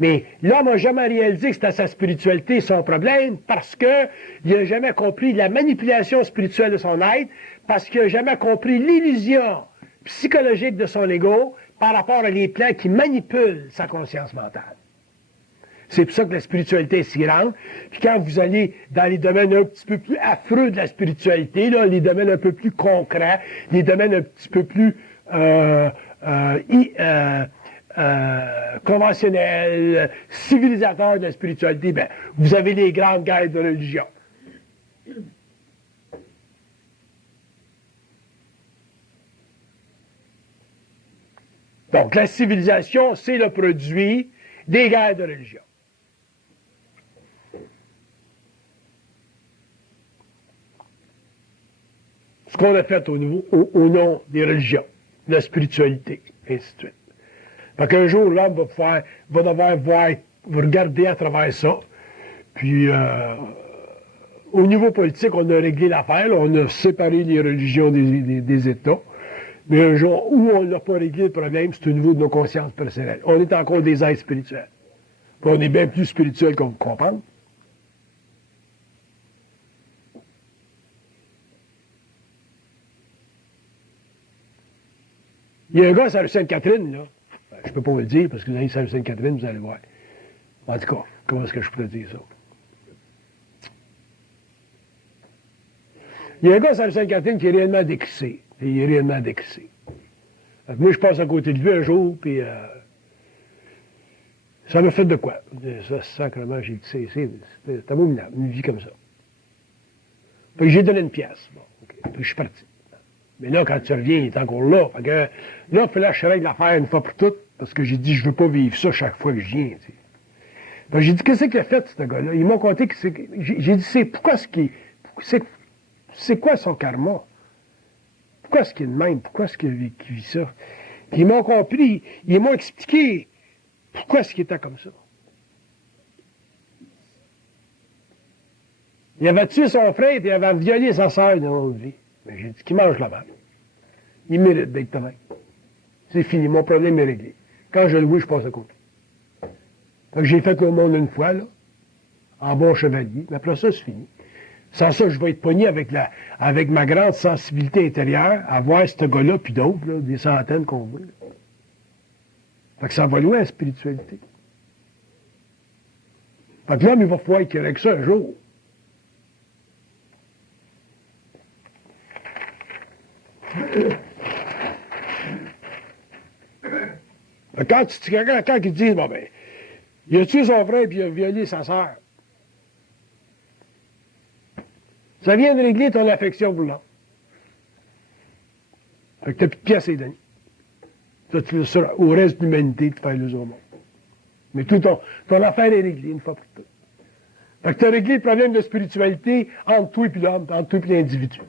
Mais l'homme n'a jamais réalisé que c'était sa spiritualité son problème parce qu'il n'a jamais compris la manipulation spirituelle de son être, parce qu'il n'a jamais compris l'illusion psychologique de son ego par rapport à les plans qui manipulent sa conscience mentale. C'est pour ça que la spiritualité est si grande. Puis quand vous allez dans les domaines un petit peu plus affreux de la spiritualité, là, les domaines un peu plus concrets, les domaines un petit peu plus conventionnels, civilisateurs de la spiritualité, ben, vous avez les grandes guerres de religion. Donc, la civilisation, c'est le produit des guerres de religion. Ce qu'on a fait au nom des religions, de la spiritualité, et ainsi de suite. Fait qu'un jour, l'homme va devoir regarder à travers ça. Puis, au niveau politique, on a réglé l'affaire, on a séparé les religions des États. Mais un jour où on n'a pas réglé le problème, c'est au niveau de nos consciences personnelles. On est encore des êtres spirituels. Puis on est bien plus spirituels qu'on vous comprend. Il y a un gars à Sainte-Catherine, là. Je peux pas vous le dire, parce que vous allez à Sainte-Catherine, vous allez le voir. En tout cas, comment est-ce que je pourrais dire ça? Il y a un gars à Sainte-Catherine qui est réellement décrissé. Il est réellement décrissé. Moi, je passe à côté de lui un jour, puis ça m'a fait de quoi? Ça, sacrément, j'ai dit, c'est abominable, une vie comme ça. Puis j'ai donné une pièce. Bon, okay. Puis je suis parti. Mais là, quand tu reviens, il est encore là. Fait que, là, il fallait que je règle l'affaire une fois pour toutes, parce que j'ai dit, je veux pas vivre ça chaque fois que je viens. Tu sais. Donc, j'ai dit, qu'est-ce qu'il a fait, ce gars-là? Ils m'ont conté que c'est. J'ai dit, c'est quoi son karma? Pourquoi est-ce qu'il est de même? Pourquoi est-ce qu'il vit ça? Puis ils m'ont compris, ils m'ont expliqué pourquoi est-ce qu'il était comme ça. Il avait tué son frère et il avait violé sa sœur dans l'autre vie. Mais j'ai dit qu'il mange la balle. Il mérite d'être de même. C'est fini, mon problème est réglé. Quand je le vois, je passe à côté. Donc j'ai fait le monde une fois, là, en bon chevalier, mais après ça, c'est fini. Sans ça, je vais être pogné avec ma grande sensibilité intérieure à voir ce gars-là, puis d'autres, là, des centaines qu'on voit. Là. Fait que ça va loin, la spiritualité. Fait que l'homme, il va falloir qu'il règle ça un jour. Quand ils disent, bon ben, il a tué son frère puis il a violé sa sœur. Ça vient de régler ton affection pour l'homme. Fait que t'as plus de pièces et deniers. Ça, tu laisses au reste de l'humanité de faire le au monde. Mais tout ton affaire est réglée une fois pour toutes. Fait que t'as réglé le problème de spiritualité entre toi et l'homme, entre toi et l'individu.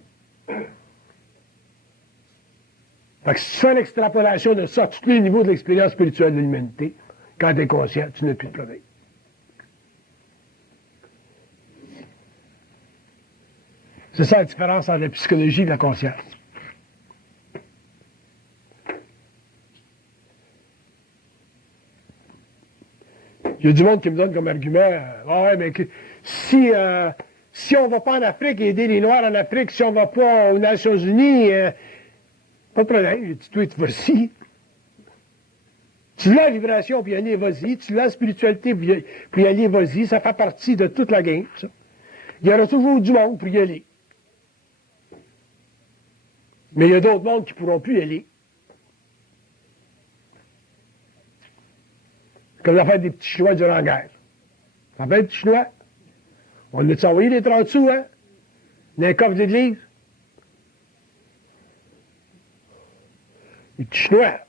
Fait que si tu fais l'extrapolation de ça à tous les niveaux de l'expérience spirituelle de l'humanité, Quand tu es conscient, tu n'as plus de problème. C'est ça la différence entre la psychologie et la conscience. Il y a du monde qui me donne comme argument, ouais, mais si on ne va pas en Afrique et aider les Noirs en Afrique, si on ne va pas aux Nations Unies, pas de problème. J'ai dit, toi, vas-y. Tu veux la vibration pour y aller, vas-y. Tu veux la spiritualité pour y aller, vas-y. Ça fait partie de toute la game, ça. Il y aura toujours du monde pour y aller. Mais il y a d'autres mondes qui ne pourront plus y aller. Comme l'affaire des petits Chinois durant la guerre. Ça fait des petits Chinois. On a envoyé des 30 sous, hein? Dans les coffres d'église. Les petits Chinois.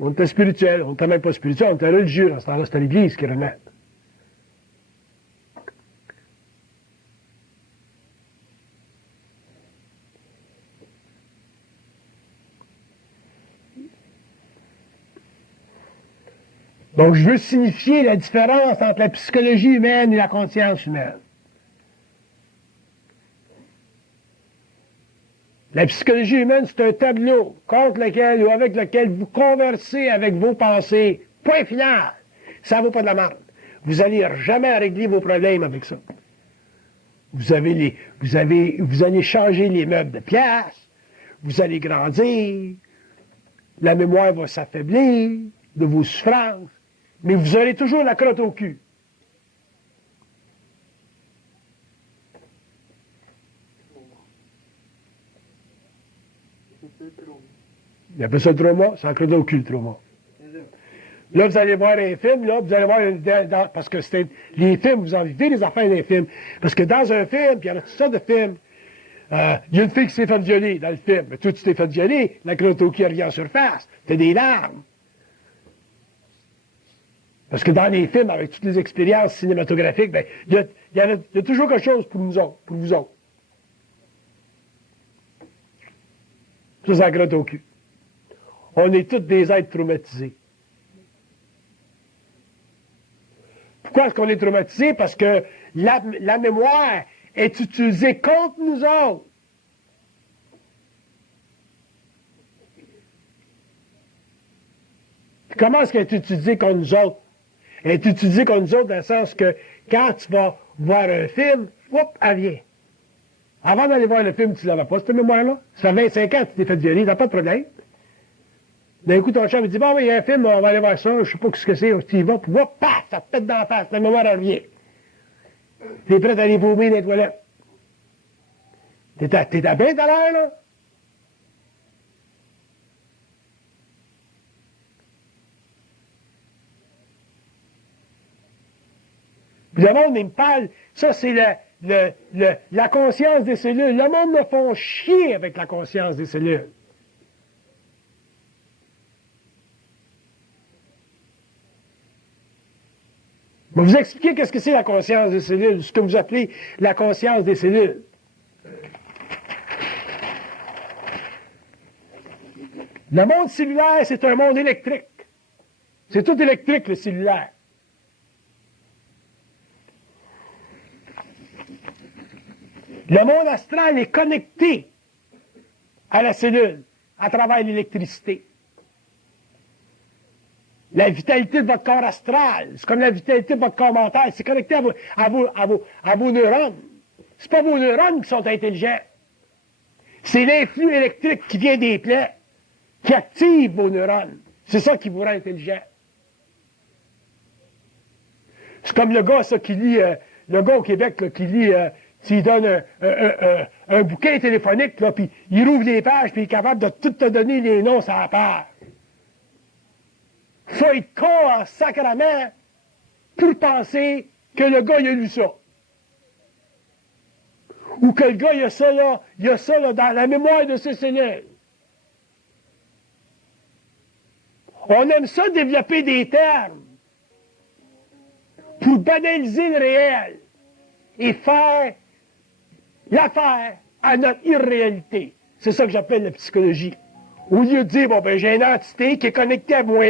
On était spirituel. On n'était même pas spirituel, on était religieux. Dans ce temps-là, c'était l'église qui renaît. Donc, je veux signifier la différence entre la psychologie humaine et la conscience humaine. La psychologie humaine, c'est un tableau contre lequel ou avec lequel vous conversez avec vos pensées. Point final. Ça ne vaut pas de la merde. Vous n'allez jamais régler vos problèmes avec ça. Vous allez changer les meubles de place. Vous allez grandir. La mémoire va s'affaiblir de vos souffrances. Mais vous aurez toujours la crotte au cul. Il appelle ça le trauma, c'est la crotte au cul, le trauma. Là, vous allez voir un film, là, vous allez voir, parce que c'est les films, vous en vivez les affaires des films. Parce que dans un film, puis il y en a toutes sortes de films, il y a une fille qui s'est fait violer dans le film. Mais toi, tu t'es fait violer, la crotte au cul revient en surface. T'as des larmes. Parce que dans les films, avec toutes les expériences cinématographiques, ben, il y a toujours quelque chose pour nous autres, pour vous autres. Ça, c'est la crotte au cul. On est tous des êtres traumatisés. Pourquoi est-ce qu'on est traumatisé? Parce que la mémoire est utilisée contre nous autres. Comment est-ce qu'elle est utilisée contre nous autres? Elle est utilisée contre nous autres dans le sens que quand tu vas voir un film, hop, elle vient. Avant d'aller voir le film, tu ne l'avais pas, cette mémoire-là. Ça fait 25 ans que tu t'es fait violer, t'as pas de problème. D'un coup, ton chum me dit, bon, oui, il y a un film, on va aller voir ça, je sais pas ce que c'est, tu y vas, puis hop, paf, ça te pète dans la face, la mémoire, elle revient. T'es prêt à aller vomir dans les toilettes. T'es à bien à l'heure, là? Puis le monde, il me parle, ça c'est la conscience des cellules. Le monde me font chier avec la conscience des cellules. Je vais vous expliquer qu'est-ce que c'est la conscience des cellules, ce que vous appelez la conscience des cellules. Le monde cellulaire, c'est un monde électrique. C'est tout électrique, le cellulaire. Le monde astral est connecté à la cellule à travers l'électricité. La vitalité de votre corps astral, c'est comme la vitalité de votre corps mental, c'est connecté à vos neurones. Ce pas vos neurones qui sont intelligents. C'est l'influx électrique qui vient des plaies, qui active vos neurones. C'est ça qui vous rend intelligent. C'est comme le gars, ça, qui lit, le gars au Québec, là, qui lit, s'il donne un bouquin téléphonique, là, puis il rouvre les pages, puis il est capable de tout te donner les noms sur la page. Faut être con en sacrament pour penser que le gars, il a lu ça. Ou que le gars, il a ça là, dans la mémoire de ses cellules. On aime ça développer des termes pour banaliser le réel et faire l'affaire à notre irréalité. C'est ça que j'appelle la psychologie. Au lieu de dire, bon, ben, j'ai une entité qui est connectée à moi,